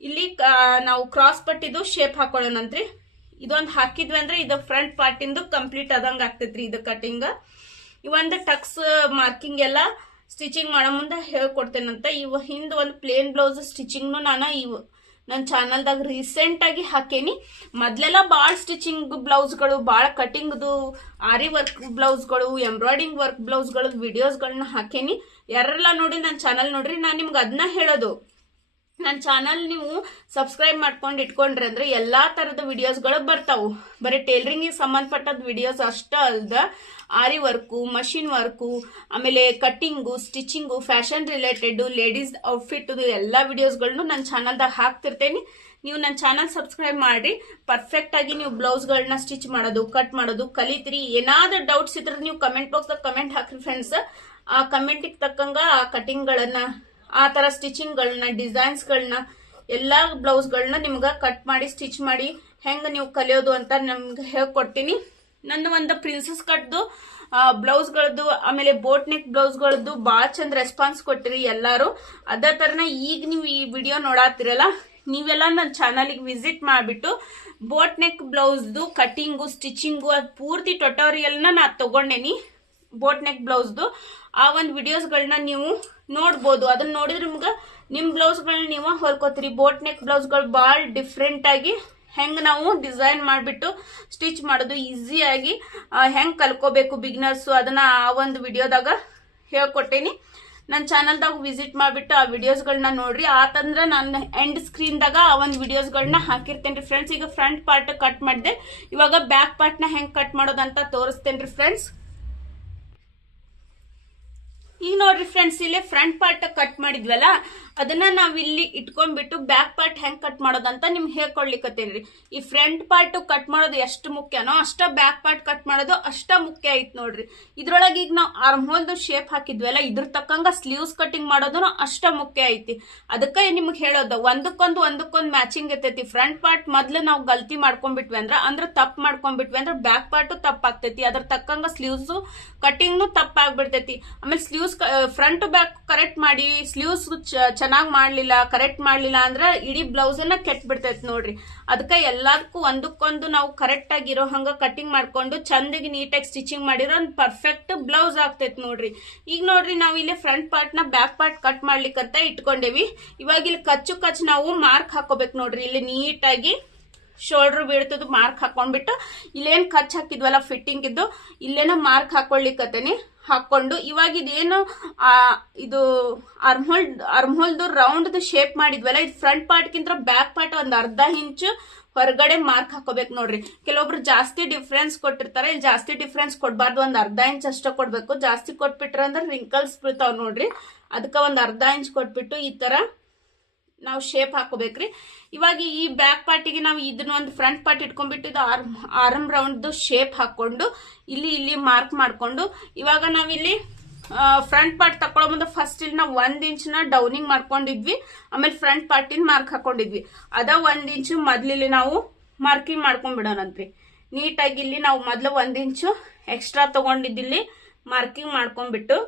ಇಲ್ಲಿ ನಾವು ಕ್ರಾಸ್ ಪಟ್ಟಿದು ಶೇಪ್ ಹಾಕೊಳ್ಳೋಣಂತ್ರಿ. ಇದೊಂದು ಹಾಕಿದ್ವಿ ಅಂದ್ರೆ ಇದು ಫ್ರಂಟ್ ಪಾರ್ಟ್ ಇಂದು ಕಂಪ್ಲೀಟ್ ಆದಂಗ ಆಗ್ತೈತ್ರಿ ಇದು ಕಟಿಂಗ್. ಈ ಒಂದು ಟಕ್ಸ್ ಮಾರ್ಕಿಂಗ್ ಎಲ್ಲ ಸ್ಟಿಚಿಂಗ್ ಮಾಡೋ ಮುಂದೆ ಹೇಳ್ಕೊಡ್ತೇನಂತ. ಇವ ಹಿಂದ್ ಒಂದು ಪ್ಲೇನ್ ಬ್ಲೌಸ್ ಸ್ಟಿಚಿಂಗ್ನು ನಾನು ನನ್ನ ಚಾನಲ್ದಾಗ ರೀಸೆಂಟ್ ಆಗಿ ಹಾಕೇನಿ. ಮೊದ್ಲೆಲ್ಲ ಬಾಳ ಸ್ಟಿಚಿಂಗ್ ಬ್ಲೌಸ್ಗಳು, ಬಾಳ ಕಟಿಂಗ್ದು, ಆರಿ ವರ್ಕ್ ಬ್ಲೌಸ್ಗಳು, ಎಂಬ್ರಾಯ್ಡಿಂಗ್ ವರ್ಕ್ ಬ್ಲೌಸ್ಗಳು ವಿಡಿಯೋಸ್ಗಳನ್ನ ಹಾಕೇನಿ. ಯಾರೆಲ್ಲ ನೋಡಿ ನನ್ನ ಚಾನಲ್ ನೋಡ್ರಿ. ನಾನು ನಿಮ್ಗೆ ಅದನ್ನ ಹೇಳೋದು, ನನ್ನ ಚಾನಲ್ ನೀವು ಸಬ್ಸ್ಕ್ರೈಬ್ ಮಾಡ್ಕೊಂಡು ಇಟ್ಕೊಂಡ್ರಿ ಅಂದ್ರೆ ಎಲ್ಲಾ ತರದ ವಿಡಿಯೋಸ್ಗಳು ಬರ್ತಾವು. ಬರೀ ಟೈಲರಿಂಗ್ ಸಂಬಂಧಪಟ್ಟದ ವಿಡಿಯೋಸ್ ಅಷ್ಟ ಅಲ್ದ ಆರಿ ವರ್ಕು, ಮಷಿನ್ ವರ್ಕು, ಆಮೇಲೆ cutting, stitching, fashion related, ladies outfit ಎಲ್ಲಾ ವಿಡಿಯೋಸ್ಗಳನ್ನು ನನ್ನ ಚಾನಲ್ದಾಗ ಹಾಕ್ತಿರ್ತೇನೆ. ನೀವು ನನ್ನ ಚಾನಲ್ ಸಬ್ಸ್ಕ್ರೈಬ್ ಮಾಡಿ ಪರ್ಫೆಕ್ಟ್ ಆಗಿ ನೀವು ಬ್ಲೌಸ್ಗಳನ್ನ ಸ್ಟಿಚ್ ಮಾಡೋದು, ಕಟ್ ಮಾಡೋದು ಕಲಿತೀರಿ. ಏನಾದ್ರೂ ಡೌಟ್ಸ್ ಇದ್ರೆ ನೀವು ಕಮೆಂಟ್ ಬಾಕ್ಸ್ದಾಗ ಕಮೆಂಟ್ ಹಾಕ್ರಿ ಫ್ರೆಂಡ್ಸ್. ಆ ಕಮೆಂಟಿಗೆ ತಕ್ಕಂಗ ಆ ಕಟಿಂಗ್ಗಳನ್ನ, ಆ ತರ ಸ್ಟಿಚಿಂಗ್ ಗಳನ್ನ, ಡಿಸೈನ್ಸ್ ಗಳನ್ನ, ಎಲ್ಲಾ ಬ್ಲೌಸ್ ಗಳನ್ನ ನಿಮ್ಗ ಕಟ್ ಮಾಡಿ ಸ್ಟಿಚ್ ಮಾಡಿ ಹೆಂಗೆ ನೀವು ಕಲಿಯೋದು ಅಂತ ನಮ್ಗೆ ಹೇಳ್ಕೊಡ್ತೀನಿ. ನಂದು ಒಂದು ಪ್ರಿನ್ಸಸ್ ಕಟ್ದು ಬ್ಲೌಸ್ಗಳದ್ದು ಆಮೇಲೆ ಬೋಟ್ ನೆಕ್ ಬ್ಲೌಸ್ಗಳದ್ದು ಭಾಳ ಚಂದ ರೆಸ್ಪಾನ್ಸ್ ಕೊಟ್ಟಿರಿ ಎಲ್ಲರೂ. ಅದೇ ಥರನ ಈಗ ನೀವು ಈ ವಿಡಿಯೋ ನೋಡಾತಿರಲ್ಲ, ನೀವೆಲ್ಲ ನನ್ನ ಚಾನಲಿಗೆ ವಿಸಿಟ್ ಮಾಡಿಬಿಟ್ಟು ಬೋಟ್ ನೆಕ್ ಬ್ಲೌಸ್ದು ಕಟಿಂಗು ಸ್ಟಿಚಿಂಗು ಅದು ಪೂರ್ತಿ ಟ್ಯುಟೋರಿಯಲ್ನ ನಾನು ತಗೊಂಡೇನಿ. ಬೋಟ್ ನೆಕ್ ಬ್ಲೌಸ್ದು ಆ ಒಂದು ವಿಡಿಯೋಸ್ಗಳನ್ನ ನೀವು ನೋಡ್ಬೋದು. ಅದನ್ನ ನೋಡಿದ್ರೆ ನಿಮ್ಗೆ ನಿಮ್ಮ ಬ್ಲೌಸ್ಗಳನ್ನ ನೀವು ಹೊಲ್ಕೋತೀರಿ. ಬೋಟ್ ನೆಕ್ ಬ್ಲೌಸ್ಗಳು ಭಾಳ ಡಿಫ್ರೆಂಟಾಗಿ ಹೆಂಗೆ ನಾವು ಡಿಸೈನ್ ಮಾಡಿಬಿಟ್ಟು ಸ್ಟಿಚ್ ಮಾಡೋದು ಈಸಿಯಾಗಿ ಹೆಂಗೆ ಕಲ್ಕೋಬೇಕು ಬಿಗಿನರ್ಸು ಅದನ್ನು ಆ ಒಂದು ವಿಡಿಯೋದಾಗ ಹೇಳ್ಕೊಟ್ಟೇನಿ. ನನ್ನ ಚಾನಲ್ದಾಗ ವಿಸಿಟ್ ಮಾಡಿಬಿಟ್ಟು ಆ ವಿಡಿಯೋಸ್ಗಳನ್ನ ನೋಡ್ರಿ. ಆತಂದ್ರೆ ನಾನು ಎಂಡ್ ಸ್ಕ್ರೀನ್ದಾಗ ಆ ಒಂದು ವಿಡಿಯೋಸ್ಗಳನ್ನ ಹಾಕಿರ್ತೇನೆ ರೀ ಫ್ರೆಂಡ್ಸ್. ಈಗ ಫ್ರಂಟ್ ಪಾರ್ಟ್ ಕಟ್ ಮಾಡಿದೆ, ಇವಾಗ ಬ್ಯಾಕ್ ಪಾರ್ಟ್ನ ಹೆಂಗೆ ಕಟ್ ಮಾಡೋದಂತ ತೋರಿಸ್ತೇನೆ ರೀ ಫ್ರೆಂಡ್ಸ್. ಈಗ ನೋಡ್ರಿ ಫ್ರೆಂಡ್ಸ್, ಇಲ್ಲಿ ಫ್ರಂಟ್ ಪಾರ್ಟ್ ಕಟ್ ಮಾಡಿದ್ವಲ್ಲ ಅದನ್ನ ನಾವ್ ಇಲ್ಲಿ ಇಟ್ಕೊಂಡ್ಬಿಟ್ಟು ಬ್ಯಾಕ್ ಪಾರ್ಟ್ ಹೆಂಗ್ ಕಟ್ ಮಾಡೋದಂತ ನಿಮ್ಗೆ ಹೇಳ್ಕೊಡ್ಲಿಕ್ಕತ್ತೇನ್ರಿ. ಈ ಫ್ರಂಟ್ ಪಾರ್ಟ್ ಕಟ್ ಮಾಡೋದು ಎಷ್ಟು ಮುಖ್ಯನೋ ಅಷ್ಟ ಬ್ಯಾಕ್ ಪಾರ್ಟ್ ಕಟ್ ಮಾಡೋದು ಅಷ್ಟ ಮುಖ್ಯ ಐತ್ ನೋಡ್ರಿ. ಇದ್ರೊಳಗೆ ಈಗ ನಾವು ಆರ್ಮ್ ಹೋಲ್ದು ಶೇಪ್ ಹಾಕಿದ್ವಲ್ಲ ಇದ್ರ ತಕ್ಕಂಗ ಸ್ಲೀವ್ಸ್ ಕಟಿಂಗ್ ಮಾಡೋದು ಅಷ್ಟ ಮುಖ್ಯ ಐತಿ. ಅದಕ್ಕೆ ನಿಮ್ಗೆ ಹೇಳೋದು ಒಂದಕ್ಕೊಂದು ಮ್ಯಾಚಿಂಗ್ ಇರ್ತೈತಿ. ಫ್ರಂಟ್ ಪಾರ್ಟ್ ಮೊದ್ಲು ನಾವು ಗಲ್ತಿ ಮಾಡ್ಕೊಂಡ್ಬಿಟ್ವಿ ಅಂದ್ರೆ ತಪ್ಪು ಮಾಡ್ಕೊಂಡ್ಬಿಟ್ವಿ ಅಂದ್ರೆ ಬ್ಯಾಕ್ ಪಾರ್ಟ್ ತಪ್ಪಾಗ್ತೈತಿ. ಅದ್ರ ತಕ್ಕಂಗ ಸ್ಲೀವ್ಸ್ ಕಟಿಂಗ್ನು ತಪ್ಪಾಗ್ಬಿಡ್ತೈತಿ. ಆಮೇಲೆ ಸ್ಲೀವ್ಸ್ ಫ್ರಂಟ್ ಬ್ಯಾಕ್ ಕರೆಕ್ಟ್ ಮಾಡಿ ಸ್ಲೀವ್ಸ್ ಚೆನ್ನಾಗಿ ಮಾಡ್ಲಿಲ್ಲ ಕರೆಕ್ಟ್ ಮಾಡ್ಲಿಲ್ಲ ಅಂದ್ರೆ ಇಡೀ ಬ್ಲೌಸ್ ಅನ್ನ ಕೆಟ್ಟ ಬಿಡ್ತೈತಿ ನೋಡ್ರಿ. ಅದಕ್ಕೆ ಎಲ್ಲದಕ್ಕೂ ಒಂದಕ್ಕೊಂದು ನಾವು ಕರೆಕ್ಟ್ ಆಗಿರೋ ಹಂಗ ಕಟಿಂಗ್ ಮಾಡ್ಕೊಂಡು ಚಂದಾಗಿ ನೀಟಾಗಿ ಸ್ಟಿಚಿಂಗ್ ಮಾಡಿರೋ ಒಂದು ಪರ್ಫೆಕ್ಟ್ ಬ್ಲೌಸ್ ಆಗ್ತೈತಿ ನೋಡ್ರಿ. ಈಗ ನೋಡ್ರಿ ನಾವು ಇಲ್ಲಿ ಫ್ರಂಟ್ ಪಾರ್ಟ್ ನ ಬ್ಯಾಕ್ ಪಾರ್ಟ್ ಕಟ್ ಮಾಡ್ಲಿಕ್ಕಂತ ಇಟ್ಕೊಂಡೇವಿ. ಇವಾಗ ಇಲ್ಲಿ ಕಚ್ಚು ನಾವು ಮಾರ್ಕ್ ಹಾಕೋಬೇಕು ನೋಡ್ರಿ. ಇಲ್ಲಿ ನೀಟಾಗಿ ಶೋಲ್ಡರ್ ಬೀಳ್ತದ ಮಾರ್ಕ್ ಹಾಕೊಂಡ್ಬಿಟ್ಟು ಇಲ್ಲೇನು ಕಚ್ ಹಾಕಿದ್ವಲ್ಲ ಫಿಟ್ಟಿಂಗ್ ಇದ್ದು ಇಲ್ಲೇನೋ ಮಾರ್ಕ್ ಹಾಕೊಳ್ಳಿಕ್ಕತ್ತೇನೆ. ಹಾಕೊಂಡು ಇವಾಗ ಇದೇನು ಇದು ಅರ್ಮ್ಹೋಲ್ದು ರೌಂಡ್ ಶೇಪ್ ಮಾಡಿದ್ವಲ್ಲ ಇದು ಫ್ರಂಟ್ ಪಾರ್ಟ್ಗಿಂತ ಬ್ಯಾಕ್ ಪಾರ್ಟ್ ಒಂದ್ ಅರ್ಧ ಇಂಚು ಹೊರಗಡೆ ಮಾರ್ಕ್ ಹಾಕೋಬೇಕು ನೋಡ್ರಿ. ಕೆಲವೊಬ್ರು ಜಾಸ್ತಿ ಡಿಫ್ರೆನ್ಸ್ ಕೊಟ್ಟಿರ್ತಾರೆ, ಇಲ್ಲಿ ಜಾಸ್ತಿ ಡಿಫ್ರೆನ್ಸ್ ಕೊಡ್ಬಾರ್ದು, ಒಂದ್ ಅರ್ಧ ಇಂಚ್ ಅಷ್ಟ ಕೊಡ್ಬೇಕು. ಜಾಸ್ತಿ ಕೊಟ್ಬಿಟ್ರ ಅಂದ್ರೆ ರಿಂಕಲ್ಸ್ ಬೀಳ್ತಾವ್ ನೋಡ್ರಿ. ಅದಕ್ಕೆ ಒಂದ್ ಅರ್ಧ ಇಂಚ್ ಕೊಟ್ಬಿಟ್ಟು ಈ ತರ ನಾವು ಶೇಪ್ ಹಾಕೋಬೇಕ್ರಿ. ಇವಾಗ ಈ ಬ್ಯಾಕ್ ಪಾರ್ಟಿಗೆ ನಾವು ಇದನ್ನ ಒಂದು ಫ್ರಂಟ್ ಪಾರ್ಟ್ ಇಟ್ಕೊಂಡ್ಬಿಟ್ಟು ಇದು ಆರ್ಮ್ ರೌಂಡ್ ಶೇಪ್ ಹಾಕೊಂಡು ಇಲ್ಲಿ ಮಾರ್ಕ್ ಮಾಡ್ಕೊಂಡು ಇವಾಗ ನಾವಿಲ್ಲಿ ಫ್ರಂಟ್ ಪಾರ್ಟ್ ತಕೊಳ್ಳೋ ಮುಂದೆ ಫಸ್ಟ್ ಇಲ್ಲಿ ನಾವು 1 ಇಂಚ್ನ ಡೌನಿಂಗ್ ಮಾಡ್ಕೊಂಡಿದ್ವಿ. ಆಮೇಲೆ ಫ್ರಂಟ್ ಪಾರ್ಟಿನ ಮಾರ್ಕ್ ಹಾಕೊಂಡಿದ್ವಿ. ಅದ 1 ಇಂಚು ಮೊದ್ಲಿಲ್ಲಿ ನಾವು ಮಾರ್ಕಿಂಗ್ ಮಾಡ್ಕೊಂಡ್ಬಿಡೋಣಂತ್ರಿ. ನೀಟಾಗಿ ಇಲ್ಲಿ ನಾವು ಮೊದ್ಲು 1 ಇಂಚು ಎಕ್ಸ್ಟ್ರಾ ತಗೊಂಡಿದ್ದಿಲ್ಲಿ ಮಾರ್ಕಿಂಗ್ ಮಾಡ್ಕೊಂಡ್ಬಿಟ್ಟು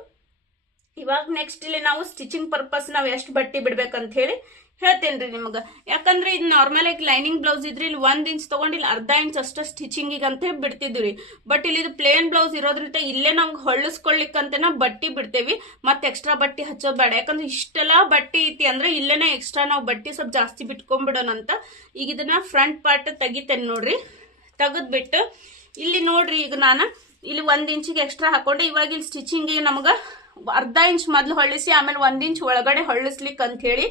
ಇವಾಗ ನೆಕ್ಸ್ಟ್ ಇಲ್ಲಿ ನಾವು ಸ್ಟಿಚಿಂಗ್ ಪರ್ಪಸ್ ನಾವು ಎಷ್ಟು ಬಟ್ಟೆ ಬಿಡ್ಬೇಕಂತ ಹೇಳಿ ಹೇಳ್ತೇನ್ರಿ ನಿಮ್ಗೆ. ಯಾಕಂದ್ರೆ ಇದು ನಾರ್ಮಲ್ ಆಗಿ ಲೈನಿಂಗ್ ಬ್ಲೌಸ್ ಇದ್ರೆ ಇಲ್ಲಿ 1 ಇಂಚ್ ತಗೊಂಡು ಇಲ್ಲಿ ಅರ್ಧ ಇಂಚ್ ಅಷ್ಟ ಸ್ಟಿಚಿಂಗ್ ಅಂತ ಬಿಡ್ತಿದ್ವಿ. ಬಟ್ ಇಲ್ಲಿ ಇದು ಪ್ಲೇನ್ ಬ್ಲೌಸ್ ಇರೋದ್ರಿಂದ ಇಲ್ಲೇ ನಮ್ಗೆ ಹೊಳ್ಳಿಸ್ಕೊಳ್ಳಿಕ್ಕಂತ ಬಟ್ಟಿ ಬಿಡ್ತೇವಿ. ಮತ್ತೆ ಎಕ್ಸ್ಟ್ರಾ ಬಟ್ಟಿ ಹಚ್ಚೋದ್ ಬೇಡ. ಯಾಕಂದ್ರೆ ಇಷ್ಟೆಲ್ಲಾ ಬಟ್ಟಿ ಐತಿ ಅಂದ್ರೆ ಇಲ್ಲೇನೆ ಎಕ್ಸ್ಟ್ರಾ ನಾವು ಬಟ್ಟಿ ಸ್ವಲ್ಪ ಜಾಸ್ತಿ ಬಿಟ್ಕೊಂಡ್ಬಿಡೋಣ ಅಂತ ಈಗ ಇದನ್ನ ಫ್ರಂಟ್ ಪಾರ್ಟ್ ತೆಗಿತೇನೆ ನೋಡ್ರಿ. ತೆಗೆದ್ಬಿಟ್ಟು ಇಲ್ಲಿ ನೋಡ್ರಿ ಈಗ ನಾನು ಇಲ್ಲಿ 1 ಇಂಚಿಗೆ ಎಕ್ಸ್ಟ್ರಾ ಹಾಕೊಂಡೆ. ಇವಾಗ ಇಲ್ಲಿ ಸ್ಟಿಚಿಂಗ್ ನಮ್ಗ ಅರ್ಧ ಇಂಚ್ ಮೊದ್ಲು ಹೊಳ್ಳಿಸಿ ಆಮೇಲೆ 1 ಇಂಚ್ ಒಳಗಡೆ ಹೊಳ್ಳಿಸ್ಲಿಕ್ಕೆ ಅಂತ ಹೇಳಿ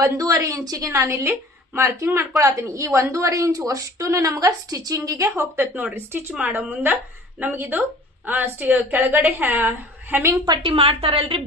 1.5 ಇಂಚಿಗೆ ನಾನಿಲ್ಲಿ ಮಾರ್ಕಿಂಗ್ ಮಾಡ್ಕೊಳತೀನಿ. ಈ 1.5 ಇಂಚ್ ಅಷ್ಟು ನಮ್ಗ ಸ್ಟಿಚಿಂಗಿಗೆ ಹೋಗ್ತೈತಿ ನೋಡ್ರಿ. ಸ್ಟಿಚ್ ಮಾಡೋ ಮುಂದ ನಮಗಿದು ಕೆಳಗಡೆ ಹೆಮ್ಮಿಂಗ್ ಪಟ್ಟಿ ಮಾಡ್ತಾರಲ್ರಿ,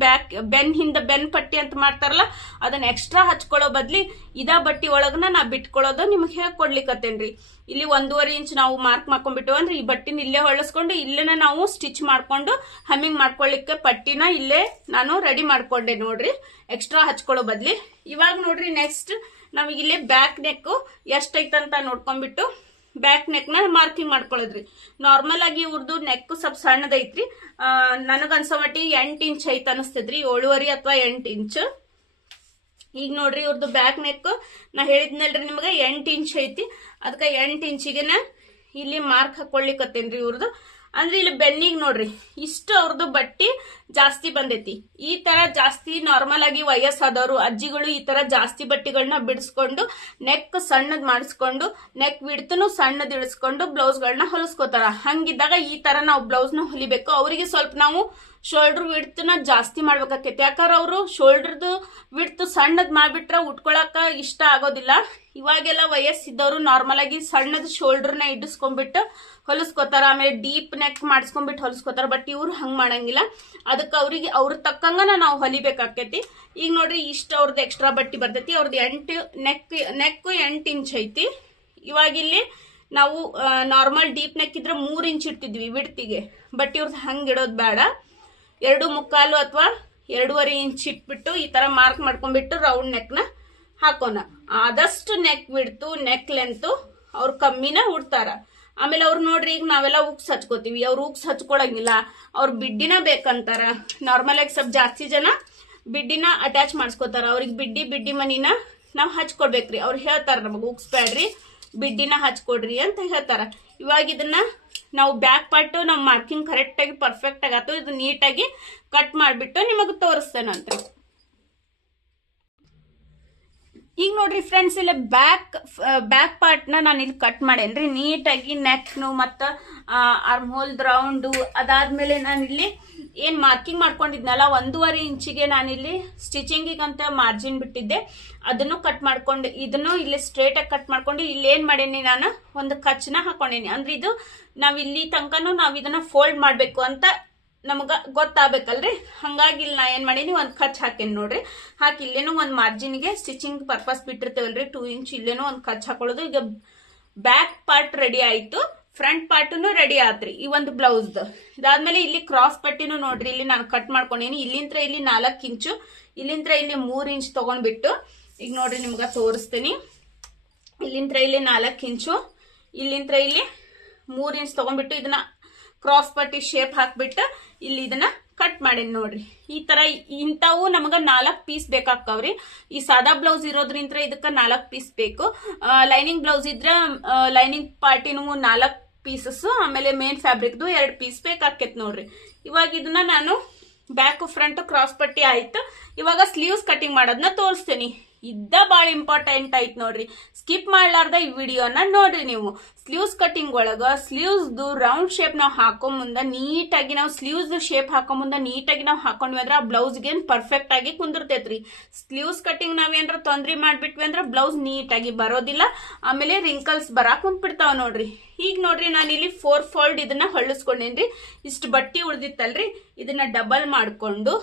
ಬೆನ್ ಹಿಂದ ಬೆನ್ ಪಟ್ಟಿ ಅಂತ ಮಾಡ್ತಾರಲ್ಲ ಅದನ್ನ ಎಕ್ಸ್ಟ್ರಾ ಹಚ್ಕೊಳ್ಳೋ ಬದ್ಲಿ ಇದ ಬಟ್ಟಿ ಒಳಗನ ನಾ ಬಿಟ್ಕೊಳ್ಳೋದು ನಿಮ್ಗೆ ಹೇಳ್ಕೊಡ್ಲಿಕ್ಕತ್ತೇನ್ರಿ. ಇಲ್ಲಿ 1.5 ಇಂಚ್ ನಾವು ಮಾರ್ಕ್ ಮಾಡ್ಕೊಂಡ್ಬಿಟ್ಟು ಅಂದ್ರೆ ಈ ಬಟ್ಟಿನ ಇಲ್ಲೇ ಹೊಳ್ಳಿಸ್ಕೊಂಡು ಇಲ್ಲೇನ ನಾವು ಸ್ಟಿಚ್ ಮಾಡ್ಕೊಂಡು ಹಮ್ಮಿಂಗ್ ಮಾಡ್ಕೊಳ್ಳಿಕ್ಕೆ ಪಟ್ಟಿನ ಇಲ್ಲೇ ನಾನು ರೆಡಿ ಮಾಡ್ಕೊಂಡೆ ನೋಡ್ರಿ, ಎಕ್ಸ್ಟ್ರಾ ಹಚ್ಕೊಳ್ಳೋ ಬದ್ಲಿ. ಇವಾಗ ನೋಡ್ರಿ ನೆಕ್ಸ್ಟ್ ನಮಗಿಲ್ಲಿ ಬ್ಯಾಕ್ ನೆಕ್ ಎಷ್ಟೈತಂತ ನೋಡ್ಕೊಂಡ್ಬಿಟ್ಟು ಬ್ಯಾಕ್ ನೆಕ್ ನ ಮಾರ್ಕಿಂಗ್ ಮಾಡ್ಕೊಳ್ಳೋದ್ರಿ. ನಾರ್ಮಲ್ ಆಗಿ ಇವ್ರದ್ದು ನೆಕ್ ಸ್ವಲ್ಪ ಸಣ್ಣದೈತ್ರಿ. ನನಗನ್ಸೋ ಮಟ್ಟಿಗೆ 8 ಇಂಚ್ ಐತ್ ಅನಿಸ್ತದ್ರಿ, 7.5 ಅಥವಾ 8 ಇಂಚ್. ಈಗ ನೋಡ್ರಿ ಇವ್ರದ್ದು ಬ್ಯಾಕ್ ನೆಕ್ ನಾ ಹೇಳಿದ್ನಲ್ರಿ ನಿಮ್ಗೆ 8 ಇಂಚ್ ಐತಿ. ಅದಕ್ಕೆ 8 ಇಂಚಿಗೆನ ಇಲ್ಲಿ ಮಾರ್ಕ್ ಹಾಕೊಳ್ಳಿಕ್ಕತ್ತೇನ್ರಿ ಇವ್ರದ್ದು. ಅಂದ್ರೆ ಇಲ್ಲಿ ಬೆನ್ನಿಗೆ ನೋಡ್ರಿ ಇಷ್ಟು ಅವ್ರದ್ದು ಬಟ್ಟಿ ಜಾಸ್ತಿ ಬಂದೈತಿ. ಈ ತರ ಜಾಸ್ತಿ ನಾರ್ಮಲ್ ಆಗಿ ವಯಸ್ಸಾದವರು ಅಜ್ಜಿಗಳು ಈ ತರ ಜಾಸ್ತಿ ಬಟ್ಟಿಗಳನ್ನ ಬಿಡಿಸ್ಕೊಂಡು ನೆಕ್ ಸಣ್ಣದ್ ಮಾಡಿಸ್ಕೊಂಡು ನೆಕ್ ವಿಡ್ತನು ಸಣ್ಣದ್ ಇಳಿಸ್ಕೊಂಡು ಬ್ಲೌಸ್ ಗಳನ್ನ ಹೊಲಿಸ್ಕೋತಾರ. ಹಂಗಿದ್ದಾಗ ಈ ತರ ನಾವು ಬ್ಲೌಸ್ ನ ಹೊಲಿಬೇಕು. ಅವರಿಗೆ ಸ್ವಲ್ಪ ನಾವು ಶೋಲ್ಡರ್ ವಿಡ್ತನ ಜಾಸ್ತಿ ಮಾಡ್ಬೇಕಾಕೈತಿ. ಯಾಕಂದ್ರೆ ಅವರು ಶೋಲ್ಡರ್ದು ವಿಡ್ತ್ ಸಣ್ಣದ್ ಮಾಡ್ಬಿಟ್ರೆ ಉಟ್ಕೊಳಕ ಇಷ್ಟ ಆಗೋದಿಲ್ಲ. ಇವಾಗೆಲ್ಲ ವಯಸ್ಸಿದ್ದವರು ನಾರ್ಮಲ್ ಆಗಿ ಸಣ್ಣದ ಶೋಲ್ಡರ್ನ ಇಡಿಸ್ಕೊಂಡ್ಬಿಟ್ಟು ಹೊಲಿಸ್ಕೋತಾರ, ಆಮೇಲೆ ಡೀಪ್ ನೆಕ್ ಮಾಡಿಸ್ಕೊಂಡ್ಬಿಟ್ಟು ಹೊಲಿಸ್ಕೋತಾರ. ಬಟ್ ಇವ್ರು ಹಂಗ್ ಮಾಡಂಗಿಲ್ಲ. ಅದಕ್ಕೆ ಅವ್ರಿಗೆ ಅವ್ರ ತಕ್ಕಂಗನ ನಾವು ಹೊಲಿಬೇಕಾಕೈತಿ. ಈಗ ನೋಡ್ರಿ ಇಷ್ಟ ಅವ್ರದ್ದು ಎಕ್ಸ್ಟ್ರಾ ಬಟ್ಟಿ ಬರ್ತೈತಿ. ಅವ್ರದ್ದು ನೆಕ್ 8 ಇಂಚ್ ಐತಿ. ಇವಾಗ ಇಲ್ಲಿ ನಾವು ನಾರ್ಮಲ್ ಡೀಪ್ ನೆಕ್ ಇದ್ರೆ 3 ಇಂಚ್ ಇಡ್ತಿದ್ವಿ ವಿಡ್ತಿಗೆ. ಬಟ್ ಇವ್ರದ್ದು ಹಂಗ್ ಇಡೋದ್ ಬೇಡ, 2.25 ಅಥವಾ 2.5 ಇಂಚ್ ಇಟ್ಬಿಟ್ಟು ಈ ತರ ಮಾರ್ಕ್ ಮಾಡ್ಕೊಂಡ್ಬಿಟ್ಟು ರೌಂಡ್ ನೆಕ್ ನ ಹಾಕೋಣ. ಆದಷ್ಟು ನೆಕ್ ಬಿಡ್ತು ನೆಕ್ ಲೆಂತ್ ಅವ್ರು ಕಮ್ಮಿನ ಉಡ್ತಾರ. ಆಮೇಲೆ ಅವ್ರು ನೋಡ್ರಿ ಈಗ ನಾವೆಲ್ಲ ಉಕ್ಸ್ ಹಚ್ಕೋತೀವಿ, ಅವ್ರು ಉಕ್ಸ್ ಹಚ್ಕೊಳಂಗಿಲ್ಲ, ಅವ್ರು ಬಿಡ್ಡಿನ ಬೇಕಂತಾರ. ನಾರ್ಮಲ್ ಆಗಿ ಸ್ವಲ್ಪ ಜಾಸ್ತಿ ಜನ ಬಿಡ್ಡಿನ ಅಟ್ಯಾಚ್ ಮಾಡಿಸ್ಕೋತಾರ. ಅವ್ರಿಗೆ ಬಿಡ್ಡಿ ಮನಿನ ನಾವು ಹಚ್ಕೊಡ್ಬೇಕ್ರಿ. ಅವ್ರು ಹೇಳ್ತಾರ ನಮಗೆ ಉಕ್ಸ್ ಬೇಡ್ರಿ ಬಿಡ್ಡಿನ ಹಚ್ಕೊಡ್ರಿ ಅಂತ ಹೇಳ್ತಾರ. ಇವಾಗ ಇದನ್ನ ನಾವು ಬ್ಯಾಕ್ ಪಾರ್ಟ್ ನಾವು ಮಾರ್ಕಿಂಗ್ ಕರೆಕ್ಟ್ ಆಗಿ ಪರ್ಫೆಕ್ಟ್ ಆಗಿ ಆತು. ಇದು ನೀಟಾಗಿ ಕಟ್ ಮಾಡಿಬಿಟ್ಟು ನಿಮಗೆ ತೋರಿಸ್ತೇನಂತ್ರಿ. ಈಗ ನೋಡ್ರಿ ಫ್ರೆಂಡ್ಸ್, ಇಲ್ಲ ಬ್ಯಾಕ್ ಪಾರ್ಟ್ನ ನಾನು ಇಲ್ಲಿ ಕಟ್ ಮಾಡೇನ್ರಿ ನೀಟಾಗಿ. ನೆಕ್ನು ಮತ್ತು ಆರ್ಮ್ ಹೋಲ್ ರೌಂಡು ಅದಾದ್ಮೇಲೆ ನಾನಿಲ್ಲಿ ಏನು ಮಾರ್ಕಿಂಗ್ ಮಾಡ್ಕೊಂಡಿದ್ನಲ್ಲ 1.5 ಇಂಚಿಗೆ ನಾನಿಲ್ಲಿ ಸ್ಟಿಚಿಂಗಿಗಂತ ಮಾರ್ಜಿನ್ ಬಿಟ್ಟಿದ್ದೆ, ಅದನ್ನು ಕಟ್ ಮಾಡ್ಕೊಂಡು ಇದನ್ನು ಇಲ್ಲಿ ಸ್ಟ್ರೇಟಾಗಿ ಕಟ್ ಮಾಡ್ಕೊಂಡು ಇಲ್ಲಿ ಏನು ಮಾಡೀನಿ ನಾನು ಒಂದು ಕಚ್ಚನ ಹಾಕೊಂಡೀನಿ. ಅಂದ್ರೆ ಇದು ನಾವು ಇಲ್ಲಿ ತನಕನೂ ನಾವು ಇದನ್ನ ಫೋಲ್ಡ್ ಮಾಡಬೇಕು ಅಂತ ನಮಗ ಗೊತ್ತಾಗಬೇಕಲ್ರಿ. ಹಂಗಾಗಿ ಇಲ್ಲಿ ನಾ ಏನ್ ಮಾಡೀನಿ ಒಂದು ಕಚ್ ಹಾಕೇನಿ ನೋಡ್ರಿ. ಹಾಕಿ ಇಲ್ಲೇನು ಒಂದು ಮಾರ್ಜಿನ್ಗೆ ಸ್ಟಿಚಿಂಗ್ ಪರ್ಪಸ್ ಬಿಟ್ಟಿರ್ತೇವಲ್ರಿ 2 ಇಂಚ್, ಇಲ್ಲೇನು ಒಂದು ಕಚ್ ಹಾಕೊಳ್ಳೋದು. ಈಗ ಬ್ಯಾಕ್ ಪಾರ್ಟ್ ರೆಡಿ ಆಯ್ತು, ಫ್ರಂಟ್ ಪಾರ್ಟ್ನು ರೆಡಿ ಆತ್ರಿ ಈ ಒಂದು ಬ್ಲೌಸ್ದು. ಇದಾದ್ಮೇಲೆ ಇಲ್ಲಿ ಕ್ರಾಸ್ ಪಟ್ಟಿನೂ ನೋಡ್ರಿ ಇಲ್ಲಿ ನಾನು ಕಟ್ ಮಾಡ್ಕೊಂಡೇನಿ. ಇಲ್ಲಿಂತ್ರ ಇಲ್ಲಿ 4 ಇಂಚು, ಇಲ್ಲಿಂತ್ರ ಇಲ್ಲಿ 3 ಇಂಚ್ ತಗೊಂಡ್ಬಿಟ್ಟು ಈಗ ನೋಡ್ರಿ ನಿಮ್ಗ ತೋರಿಸ್ತೀನಿ. ಇಲ್ಲಿಂತ್ರ ಇಲ್ಲಿ 4 ಇಂಚು, ಇಲ್ಲಿಂತ್ರ ಇಲ್ಲಿ 3 ಇಂಚ್ ತಗೊಂಡ್ಬಿಟ್ಟು ಇದನ್ನ ಕ್ರಾಸ್ ಪಟ್ಟಿ ಶೇಪ್ ಹಾಕ್ಬಿಟ್ಟು ಇಲ್ಲಿ ಇದನ್ನ ಕಟ್ ಮಾಡೇನಿ ನೋಡ್ರಿ. ಈ ತರ ಇಂಥವು ನಮಗ 4 ಪೀಸ್ ಬೇಕಾಗ್ತಾವ್ರಿ. ಈ ಸಾದಾ ಬ್ಲೌಸ್ ಇರೋದ್ರಿಂದ ಇದಕ್ಕ 4 ಪೀಸ್ ಬೇಕು. ಲೈನಿಂಗ್ ಬ್ಲೌಸ್ ಇದ್ರ ಲೈನಿಂಗ್ ಪಾರ್ಟಿನೂ 4 ಪೀಸಸ್, ಆಮೇಲೆ ಮೇನ್ ಫ್ಯಾಬ್ರಿಕ್ದು 2 ಪೀಸ್ ಬೇಕಾಕೇತ್ ನೋಡ್ರಿ. ಇವಾಗ ಇದನ್ನ ನಾನು ಬ್ಯಾಕ್ ಫ್ರಂಟ್ ಕ್ರಾಸ್ ಪಟ್ಟಿ ಆಯ್ತು. ಇವಾಗ ಸ್ಲೀವ್ಸ್ ಕಟಿಂಗ್ ಮಾಡೋದನ್ನ ತೋರಿಸ್ತೇನೆ. ಇದ್ದ ಭಾಳ ಇಂಪಾರ್ಟೆಂಟ್ ಐತ್ ನೋಡ್ರಿ, ಸ್ಕಿಪ್ ಮಾಡ್ಲಾರ್ದ ಈ ವಿಡಿಯೋನ ನೋಡ್ರಿ ನೀವು. ಸ್ಲೀವ್ಸ್ ಕಟಿಂಗ್ ಒಳಗ ಸ್ಲೀವ್ಸ್ದು ರೌಂಡ್ ಶೇಪ್ ನಾವು ಹಾಕೋ ಮುಂದ ನೀಟಾಗಿ ನಾವು ಸ್ಲೀವ್ಸ್ ಶೇಪ್ ಹಾಕೋ ಮುಂದ ನೀಟಾಗಿ ನಾವು ಹಾಕೊಂಡ್ವಿ ಅಂದ್ರೆ ಆ ಬ್ಲೌಸ್ಗೆ ಪರ್ಫೆಕ್ಟ್ ಆಗಿ ಕುಂದಿರ್ತೈತ್ರಿ. ಸ್ಲೀವ್ಸ್ ಕಟಿಂಗ್ ನಾವೇನ್ರ ತೊಂದ್ರೆ ಮಾಡ್ಬಿಟ್ವಿ ಅಂದ್ರೆ ಬ್ಲೌಸ್ ನೀಟಾಗಿ ಬರೋದಿಲ್ಲ, ಆಮೇಲೆ ರಿಂಕಲ್ಸ್ ಬರಾಕ್ ಕುಂತ್ಬಿಡ್ತಾವ ನೋಡ್ರಿ. ಈಗ ನೋಡ್ರಿ ನಾನು ಇಲ್ಲಿ 4 ಫೋಲ್ಡ್ ಇದನ್ನ ಹೊಳ್ಳಿಸ್ಕೊಂಡೇನ್ರಿ. ಇಷ್ಟು ಬಟ್ಟಿ ಉಳ್ದಿತ್ತಲ್ರಿ, ಇದನ್ನ ಡಬಲ್ ಮಾಡ್ಕೊಂಡು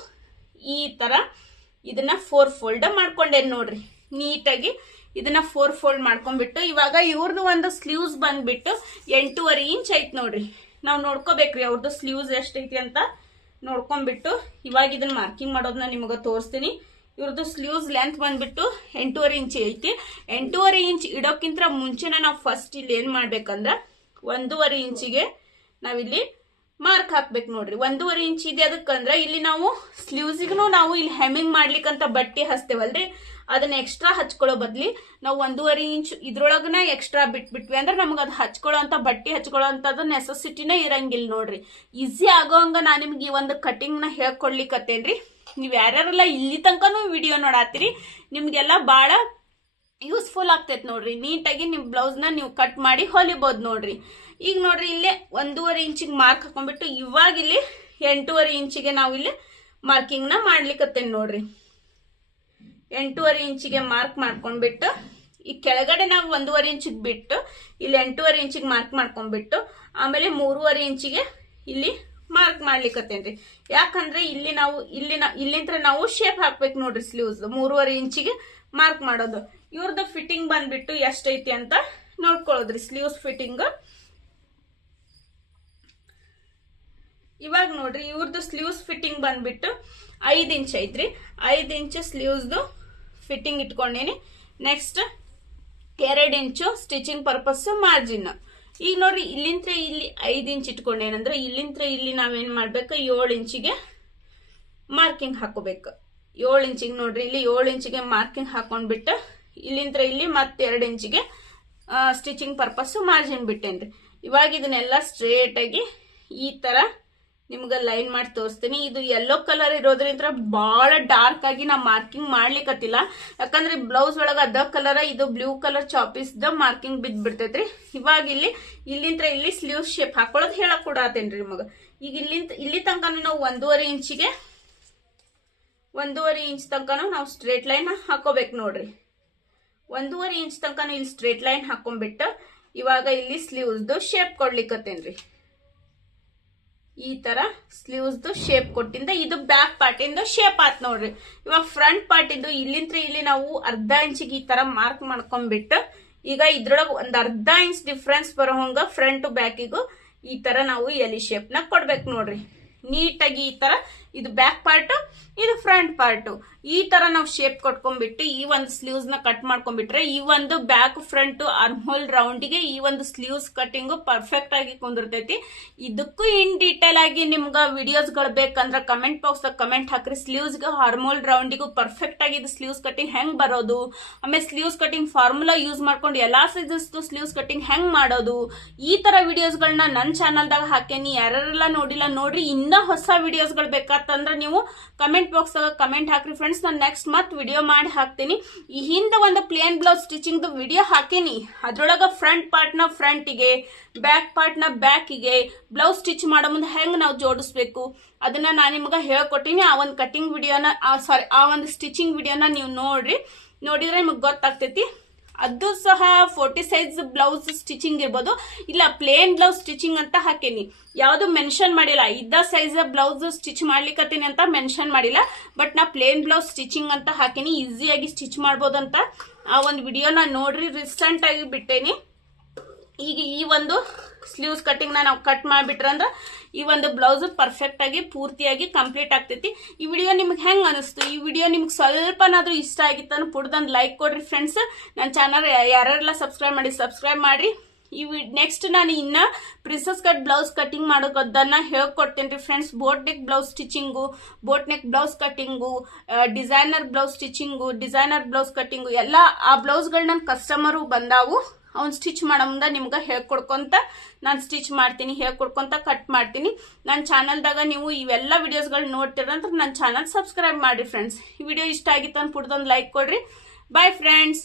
ಈ ತರ ಇದನ್ನ 4 ಫೋಲ್ಡ್ ಮಾಡ್ಕೊಂಡೇನ್ ನೋಡ್ರಿ. ನೀಟಾಗಿ ಇದನ್ನ 4 ಫೋಲ್ಡ್ ಮಾಡ್ಕೊಂಡ್ಬಿಟ್ಟು ಇವಾಗ ಇವ್ರದ್ದು ಒಂದು ಸ್ಲೀವ್ಸ್ ಬಂದ್ಬಿಟ್ಟು 8.5 ಇಂಚ್ ಐತ್ ನೋಡ್ರಿ. ನಾವು ನೋಡ್ಕೋಬೇಕ್ರಿ ಅವ್ರದ್ದು ಸ್ಲೀವ್ಸ್ ಎಷ್ಟೈತಿ ಅಂತ ನೋಡ್ಕೊಂಡ್ಬಿಟ್ಟು ಇವಾಗ ಇದನ್ನ ಮಾರ್ಕಿಂಗ್ ಮಾಡೋದನ್ನ ನಿಮಗೆ ತೋರಿಸ್ತೀನಿ. ಇವ್ರದ್ದು ಸ್ಲೀವ್ಸ್ ಲೆಂತ್ ಬಂದ್ಬಿಟ್ಟು 8.5 ಇಂಚ್ ಐತಿ. 8.5 ಇಂಚ್ ಇಡೋಕ್ಕಿಂತ ಮುಂಚೆನ ನಾವು ಫಸ್ಟ್ ಇಲ್ಲಿ ಏನ್ ಮಾಡ್ಬೇಕಂದ್ರ 1.5 ಇಂಚಿಗೆ ನಾವಿಲ್ಲಿ ಮಾರ್ಕ್ ಹಾಕ್ಬೇಕು ನೋಡ್ರಿ. 1.5 ಇಂಚ್ ಇದೆ. ಅದಕ್ಕಂದ್ರ ಇಲ್ಲಿ ನಾವು ಸ್ಲೀವ್ಸ್ಗೂ ನಾವು ಇಲ್ಲಿ ಹೆಮ್ಮಿಂಗ್ ಮಾಡ್ಲಿಕ್ಕಂತ ಬಟ್ಟೆ ಹಚ್ತೇವಲ್ರಿ, ಅದನ್ನ ಎಕ್ಸ್ಟ್ರಾ ಹಚ್ಕೊಳ್ಳೋ ಬದ್ಲಿ ನಾವು 1.5 ಇಂಚ್ ಇದ್ರೊಳಗನ ಎಕ್ಸ್ಟ್ರಾ ಬಿಟ್ಬಿಟ್ವಿ ಅಂದ್ರೆ ನಮ್ಗೆ ಅದು ಹಚ್ಕೊಳ್ಳೋ ಅಂತ ಬಟ್ಟೆ ಹಚ್ಕೊಳ್ಳೋ ಅಂತದ್ದು ನೆಸೆಸಿಟಿನೇ ಇರಂಗಿಲ್ಲ ನೋಡ್ರಿ. ಈಸಿ ಆಗೋಂಗ ನಾ ನಿಮ್ಗೆ ಈ ಒಂದು ಕಟಿಂಗ್ ನ ಹೇಳ್ಕೊಡ್ಲಿಕ್ಕತ್ತೇನ್ರಿ. ನೀವ್ ಯಾರ್ಯಾರೆಲ್ಲ ಇಲ್ಲಿ ತನಕನೂ ವಿಡಿಯೋ ನೋಡಾತಿರಿ ನಿಮ್ಗೆಲ್ಲ ಬಾಳ ಯೂಸ್ಫುಲ್ ಆಗ್ತೈತ್ ನೋಡ್ರಿ. ನೀಟಾಗಿ ನಿಮ್ ಬ್ಲೌಸ್ ನ ನೀವು ಕಟ್ ಮಾಡಿ ಹೊಲಿಬಹುದು ನೋಡ್ರಿ. ಈಗ ನೋಡ್ರಿ ಇಲ್ಲೇ 1.5 ಇಂಚಿಗೆ ಮಾರ್ಕ್ ಹಾಕೊಂಡ್ಬಿಟ್ಟು ಇವಾಗ ಇಲ್ಲಿ 8.5 ಇಂಚಿಗೆ ನಾವು ಇಲ್ಲಿ ಮಾರ್ಕಿಂಗ್ ನ ಮಾಡ್ಲಿಕ್ಕತ್ತೇನೆ ನೋಡ್ರಿ. 8.5 ಇಂಚಿಗೆ ಮಾರ್ಕ್ ಮಾಡ್ಕೊಂಡ್ಬಿಟ್ಟು ಈ ಕೆಳಗಡೆ ನಾವು 1.5 ಇಂಚಿಗೆ ಬಿಟ್ಟು ಇಲ್ಲಿ 8.5 ಇಂಚಿಗೆ ಮಾರ್ಕ್ ಮಾಡ್ಕೊಂಡ್ಬಿಟ್ಟು ಆಮೇಲೆ 3.5 ಇಂಚಿಗೆ ಇಲ್ಲಿ ಮಾರ್ಕ್ ಮಾಡ್ಲಿಕ್ಕತ್ತೇನ್ರಿ. ಯಾಕಂದ್ರೆ ಇಲ್ಲಿ ನಾವು ಇಲ್ಲಿಂತ್ರ ನಾವು ಶೇಪ್ ಹಾಕ್ಬೇಕು ನೋಡ್ರಿ. ಸ್ಲೀವ್ಸ್ 3.5 ಇಂಚಿಗೆ ಮಾರ್ಕ್ ಮಾಡೋದು. ಇವ್ರದ್ದು ಫಿಟ್ಟಿಂಗ್ ಬಂದ್ಬಿಟ್ಟು ಎಷ್ಟೈತಿ ಅಂತ ನೋಡ್ಕೊಳ್ಳೋದ್ರಿ. ಸ್ಲೀವ್ಸ್ ಫಿಟ್ಟಿಂಗ್ ಇವಾಗ ನೋಡ್ರಿ ಇವ್ರದ್ದು ಸ್ಲೀವ್ಸ್ ಫಿಟ್ಟಿಂಗ್ ಬಂದ್ಬಿಟ್ಟು 5 ಇಂಚ್ ಐತ್ರಿ. 5 ಇಂಚ್ ಸ್ಲೀವ್ಸ್ದು ಫಿಟ್ಟಿಂಗ್ ಇಟ್ಕೊಂಡೇನಿ. ನೆಕ್ಸ್ಟ್ 2 ಇಂಚು ಸ್ಟಿಚಿಂಗ್ ಪರ್ಪಸ್ ಮಾರ್ಜಿನ್. ಈಗ ನೋಡ್ರಿ ಇಲ್ಲಿಂತ್ರ ಇಲ್ಲಿ 5 ಇಂಚ್ ಇಟ್ಕೊಂಡೇನಂದ್ರೆ ಇಲ್ಲಿಂತ್ರ ಇಲ್ಲಿ ನಾವೇನ್ ಮಾಡ್ಬೇಕು 7 ಇಂಚಿಗೆ ಮಾರ್ಕಿಂಗ್ ಹಾಕೋಬೇಕು. 7 ಇಂಚಿಗೆ ನೋಡ್ರಿ ಇಲ್ಲಿ 7 ಇಂಚಿಗೆ ಮಾರ್ಕಿಂಗ್ ಹಾಕೊಂಡ್ಬಿಟ್ಟು ಇಲ್ಲಿಂತ್ರ ಇಲ್ಲಿ ಮತ್ತೆ 2 ಇಂಚಿಗೆ ಸ್ಟಿಚಿಂಗ್ ಪರ್ಪಸ್ ಮಾರ್ಜಿನ್ ಬಿಟ್ಟೇನ್ರಿ. ಇವಾಗ ಇದನ್ನೆಲ್ಲ ಸ್ಟ್ರೇಟ್ ಆಗಿ ಈ ತರ ನಿಮ್ಗೆ ಲೈನ್ ಮಾಡಿ ತೋರಿಸ್ತೀನಿ. ಇದು ಯೆಲ್ಲೋ ಕಲರ್ ಇರೋದ್ರಿಂದ ಬಹಳ ಡಾರ್ಕ್ ಆಗಿ ನಾ ಮಾರ್ಕಿಂಗ್ ಮಾಡ್ಲಿಕ್ಕತ್ತಿಲ್ಲ, ಯಾಕಂದ್ರೆ ಬ್ಲೌಸ್ ಒಳಗ ಅದ ಕಲರ್ ಇದು ಬ್ಲೂ ಕಲರ್ ಚಾಪೀಸ್ ದ ಮಾರ್ಕಿಂಗ್ ಬಿದ್ದು ಬಿಡ್ತೈತ್ರಿ. ಇವಾಗ ಇಲ್ಲಿಂತ್ರ ಇಲ್ಲಿ ಸ್ಲೀವ್ ಶೇಪ್ ಹಾಕೊಳ್ಳೋದು ಹೇಳಕ್ ಕೊಡತ್ತೇನ್ರಿ ನಿಮಗ. ಈಗ ಇಲ್ಲಿ ತನಕ ನಾವು 1.5 ಇಂಚಿಗೆ 1.5 ಇಂಚ್ ತನಕ ನಾವು ಸ್ಟ್ರೇಟ್ ಲೈನ್ ಹಾಕೋಬೇಕು ನೋಡ್ರಿ. 1.5 ಇಂಚ್ ತನಕ ಇಲ್ಲಿ ಸ್ಟ್ರೇಟ್ ಲೈನ್ ಹಾಕೊಂಡ್ಬಿಟ್ಟು ಇವಾಗ ಇಲ್ಲಿ ಸ್ಲೀವ್ಸ್ದು ಶೇಪ್ ಕೊಡ್ಲಿಕ್ಕತ್ತೇನ್ರಿ. ಈ ತರ ಸ್ಲೀವ್ಸ್ದು ಶೇಪ್ ಕೊಟ್ಟಿಂದ ಇದು ಬ್ಯಾಕ್ ಪಾರ್ಟ್ ಇಂದ ಶೇಪ್ ಆತ್ ನೋಡ್ರಿ. ಇವಾಗ ಫ್ರಂಟ್ ಪಾರ್ಟ್ ಇಂದು ಇಲ್ಲಿಂತ್ರ ಇಲ್ಲಿ ನಾವು ಅರ್ಧ ಇಂಚಿಗೆ ಈ ತರ ಮಾರ್ಕ್ ಮಾಡ್ಕೊಂಡ್ಬಿಟ್ಟು ಈಗ ಇದ್ರೊಳಗೆ ಒಂದ್ ಅರ್ಧ ಇಂಚ್ ಡಿಫ್ರೆನ್ಸ್ ಬರೋ ಹಂಗ ಫ್ರಂಟ್ ಬ್ಯಾಕಿಗೂ ಈ ತರ ನಾವು ಎಲಿ ಶೇಪ್ ನ ಕೊಡ್ಬೇಕು ನೋಡ್ರಿ. ನೀಟಾಗಿ ಈ ತರ ಇದು ಬ್ಯಾಕ್ ಪಾರ್ಟ್ ಇದು ಫ್ರಂಟ್ ಪಾರ್ಟ್ ಈ ತರ ನಾವು ಶೇಪ್ ಕೊಟ್ಕೊಂಡ್ಬಿಟ್ಟು ಈ ಒಂದು ಸ್ಲೀವ್ಸ್ ನ ಕಟ್ ಮಾಡ್ಕೊಂಡ್ಬಿಟ್ರೆ ಈ ಒಂದು ಬ್ಯಾಕ್ ಫ್ರಂಟ್ ಆರ್ಮ್ಹೋಲ್ ರೌಂಡ್ ಗೆ ಈ ಒಂದು ಸ್ಲೀವ್ಸ್ ಕಟಿಂಗ್ ಪರ್ಫೆಕ್ಟ್ ಆಗಿ ಕುಂದಿರ್ತೈತಿ. ಇದಕ್ಕೂ ಇನ್ ಡೀಟೇಲ್ ಆಗಿ ನಿಮ್ಗ ವಿಡಿಯೋಸ್ ಗಳು ಬೇಕಂದ್ರ ಕಮೆಂಟ್ ಬಾಕ್ಸ್ ದಾಗ ಕಮೆಂಟ್ ಹಾಕ್ರಿ. ಸ್ಲೀವ್ಸ್ ಗೆ ಆರ್ಮ್ಹೋಲ್ ರೌಂಡಿಗೂ ಪರ್ಫೆಕ್ಟ್ ಆಗಿ ಇದು ಸ್ಲೀವ್ಸ್ ಕಟಿಂಗ್ ಹೆಂಗ್ ಬರೋದು, ಆಮೇಲೆ ಸ್ಲೀವ್ಸ್ ಕಟಿಂಗ್ ಫಾರ್ಮುಲಾ ಯೂಸ್ ಮಾಡ್ಕೊಂಡು ಎಲ್ಲಾ ಸೈಜಸ್ ಸ್ಲೀವ್ಸ್ ಕಟಿಂಗ್ ಹೆಂಗ್ ಮಾಡೋದು, ಈ ತರ ವಿಡಿಯೋಸ್ ಗಳನ್ನ ನನ್ನ ಚಾನಲ್ ದಾಗ ಹಾಕೇನಿ. ಯಾರೆಲ್ಲ ನೋಡಿಲ್ಲ ನೋಡ್ರಿ. ಇನ್ನ ಹೊಸ ವಿಡಿಯೋಸ್ ಗಳು ಬೇಕಾತಂದ್ರ ನೀವು ಕಮೆಂಟ್ ಬಾಕ್ಸ್ ದಾಗ ಕಮೆಂಟ್ ಹಾಕ್ರಿ ಫ್ರೆಂಡ್ಸ್. ನಾನು ನೆಕ್ಸ್ಟ್ ಮತ್ ವಿಡಿಯೋ ಮಾಡಿ ಹಾಕ್ತೀನಿ. ಈ ಹಿಂದೆ ಒಂದು ಪ್ಲೇನ್ ಬ್ಲೌಸ್ ಸ್ಟಿಚಿಂಗ್ ವಿಡಿಯೋ ಹಾಕೇನಿ. ಅದ್ರೊಳಗ ಫ್ರಂಟ್ ಪಾರ್ಟ್ ನ ಫ್ರಂಟಿಗೆ, ಬ್ಯಾಕ್ ಪಾರ್ಟ್ ನ ಬ್ಯಾಕಿಗೆ ಬ್ಲೌಸ್ ಸ್ಟಿಚ್ ಮಾಡೋ ಮುಂದೆ ಹೆಂಗ್ ನಾವು ಜೋಡಿಸ್ಬೇಕು ಅದನ್ನ ನಾನು ನಿಮ್ಗೆ ಹೇಳ್ಕೊಟ್ಟಿನಿ. ಆ ಒಂದು ಕಟಿಂಗ್ ವಿಡಿಯೋನ ಆ ಒಂದು ಸ್ಟಿಚಿಂಗ್ ವಿಡಿಯೋನ ನೀವು ನೋಡಿದ್ರೆ ನಿಮಗೆ ಗೊತ್ತಾಗ್ತೈತಿ. ಅದು ಸಹ 40 ಸೈಜ್ ಬ್ಲೌಸ್ ಸ್ಟಿಚಿಂಗ್ ಇರ್ಬೋದು, ಇಲ್ಲ ಪ್ಲೇನ್ ಬ್ಲೌಸ್ ಸ್ಟಿಚಿಂಗ್ ಅಂತ ಹಾಕೇನಿ. ಯಾವುದು ಮೆನ್ಷನ್ ಮಾಡಿಲ್ಲ. ಇದ್ದ ಸೈಜ್ ಬ್ಲೌಸ್ ಸ್ಟಿಚ್ ಮಾಡ್ಲಿಕ್ಕತ್ತೀನಿ ಅಂತ ಮೆನ್ಷನ್ ಮಾಡಿಲ್ಲ. ಬಟ್ ನಾ ಪ್ಲೇನ್ ಬ್ಲೌಸ್ ಸ್ಟಿಚಿಂಗ್ ಅಂತ ಹಾಕೇನಿ. ಈಸಿಯಾಗಿ ಸ್ಟಿಚ್ ಮಾಡ್ಬೋದಂತ ಆ ಒಂದು ವಿಡಿಯೋನ ನೋಡ್ರಿ. ರೀಸೆಂಟ್ ಆಗಿ ಬಿಟ್ಟೇನಿ. ಈಗ ಈ ಒಂದು ಸ್ಲೀವ್ಸ್ ಕಟಿಂಗ್ ನಾವು ಕಟ್ ಮಾಡಿಬಿಟ್ರಂದ್ರ ಈ ಒಂದು ಬ್ಲೌಸ್ ಪರ್ಫೆಕ್ಟ್ ಆಗಿ ಪೂರ್ತಿಯಾಗಿ ಕಂಪ್ಲೀಟ್ ಆಗ್ತೈತಿ. ಈ ವಿಡಿಯೋ ನಿಮ್ಗೆ ಹೆಂಗ್ ಅನಿಸ್ತು, ಈ ವಿಡಿಯೋ ನಿಮ್ಗೆ ಸ್ವಲ್ಪನಾದ್ರೂ ಇಷ್ಟ ಆಗಿತ್ತು ಪುಡ್ದೊಂದು ಲೈಕ್ ಕೊಡ್ರಿ ಫ್ರೆಂಡ್ಸ್. ನನ್ನ ಚಾನಲ್ ಯಾರೆಲ್ಲ ಸಬ್ಸ್ಕ್ರೈಬ್ ಮಾಡ್ರಿ. ಈ ನೆಕ್ಸ್ಟ್ ನಾನು ಇನ್ನ ಪ್ರಿನ್ಸಸ್ ಕಟ್ ಬ್ಲೌಸ್ ಕಟಿಂಗ್ ಮಾಡೋದನ್ನ ಹೇಳ್ಕೊಡ್ತೇನೆ friends. Boat neck blouse stitching, boat neck blouse cutting, designer blouse stitching, designer blouse cutting ಎಲ್ಲ ಆ ಬ್ಲೌಸ್ಗಳು ನನ್ನ ಕಸ್ಟಮರು ಬಂದಾವು. ಅವ್ನು ಸ್ಟಿಚ್ ಮಾಡೋ ಮುಂದೆ ನಿಮ್ಗೆ ಹೇಳ್ಕೊಡ್ಕೊಂತ ನಾನು ಸ್ಟಿಚ್ ಮಾಡ್ತೀನಿ, ಹೇಳ್ಕೊಡ್ಕೊಂತ ಕಟ್ ಮಾಡ್ತೀನಿ. ನನ್ನ ಚಾನಲ್ದಾಗ ನೀವು ಇವೆಲ್ಲ ವಿಡಿಯೋಸ್ಗಳು ನೋಡ್ತೀರಂತ ನನ್ನ ಚಾನಲ್ ಸಬ್ಸ್ಕ್ರೈಬ್ ಮಾಡ್ರಿ ಫ್ರೆಂಡ್ಸ್. ಈ ವಿಡಿಯೋ ಇಷ್ಟ ಆಗಿತ್ತು ಅಂತ ಪುಡ್ದೊಂದು ಲೈಕ್ ಕೊಡ್ರಿ. Bye friends.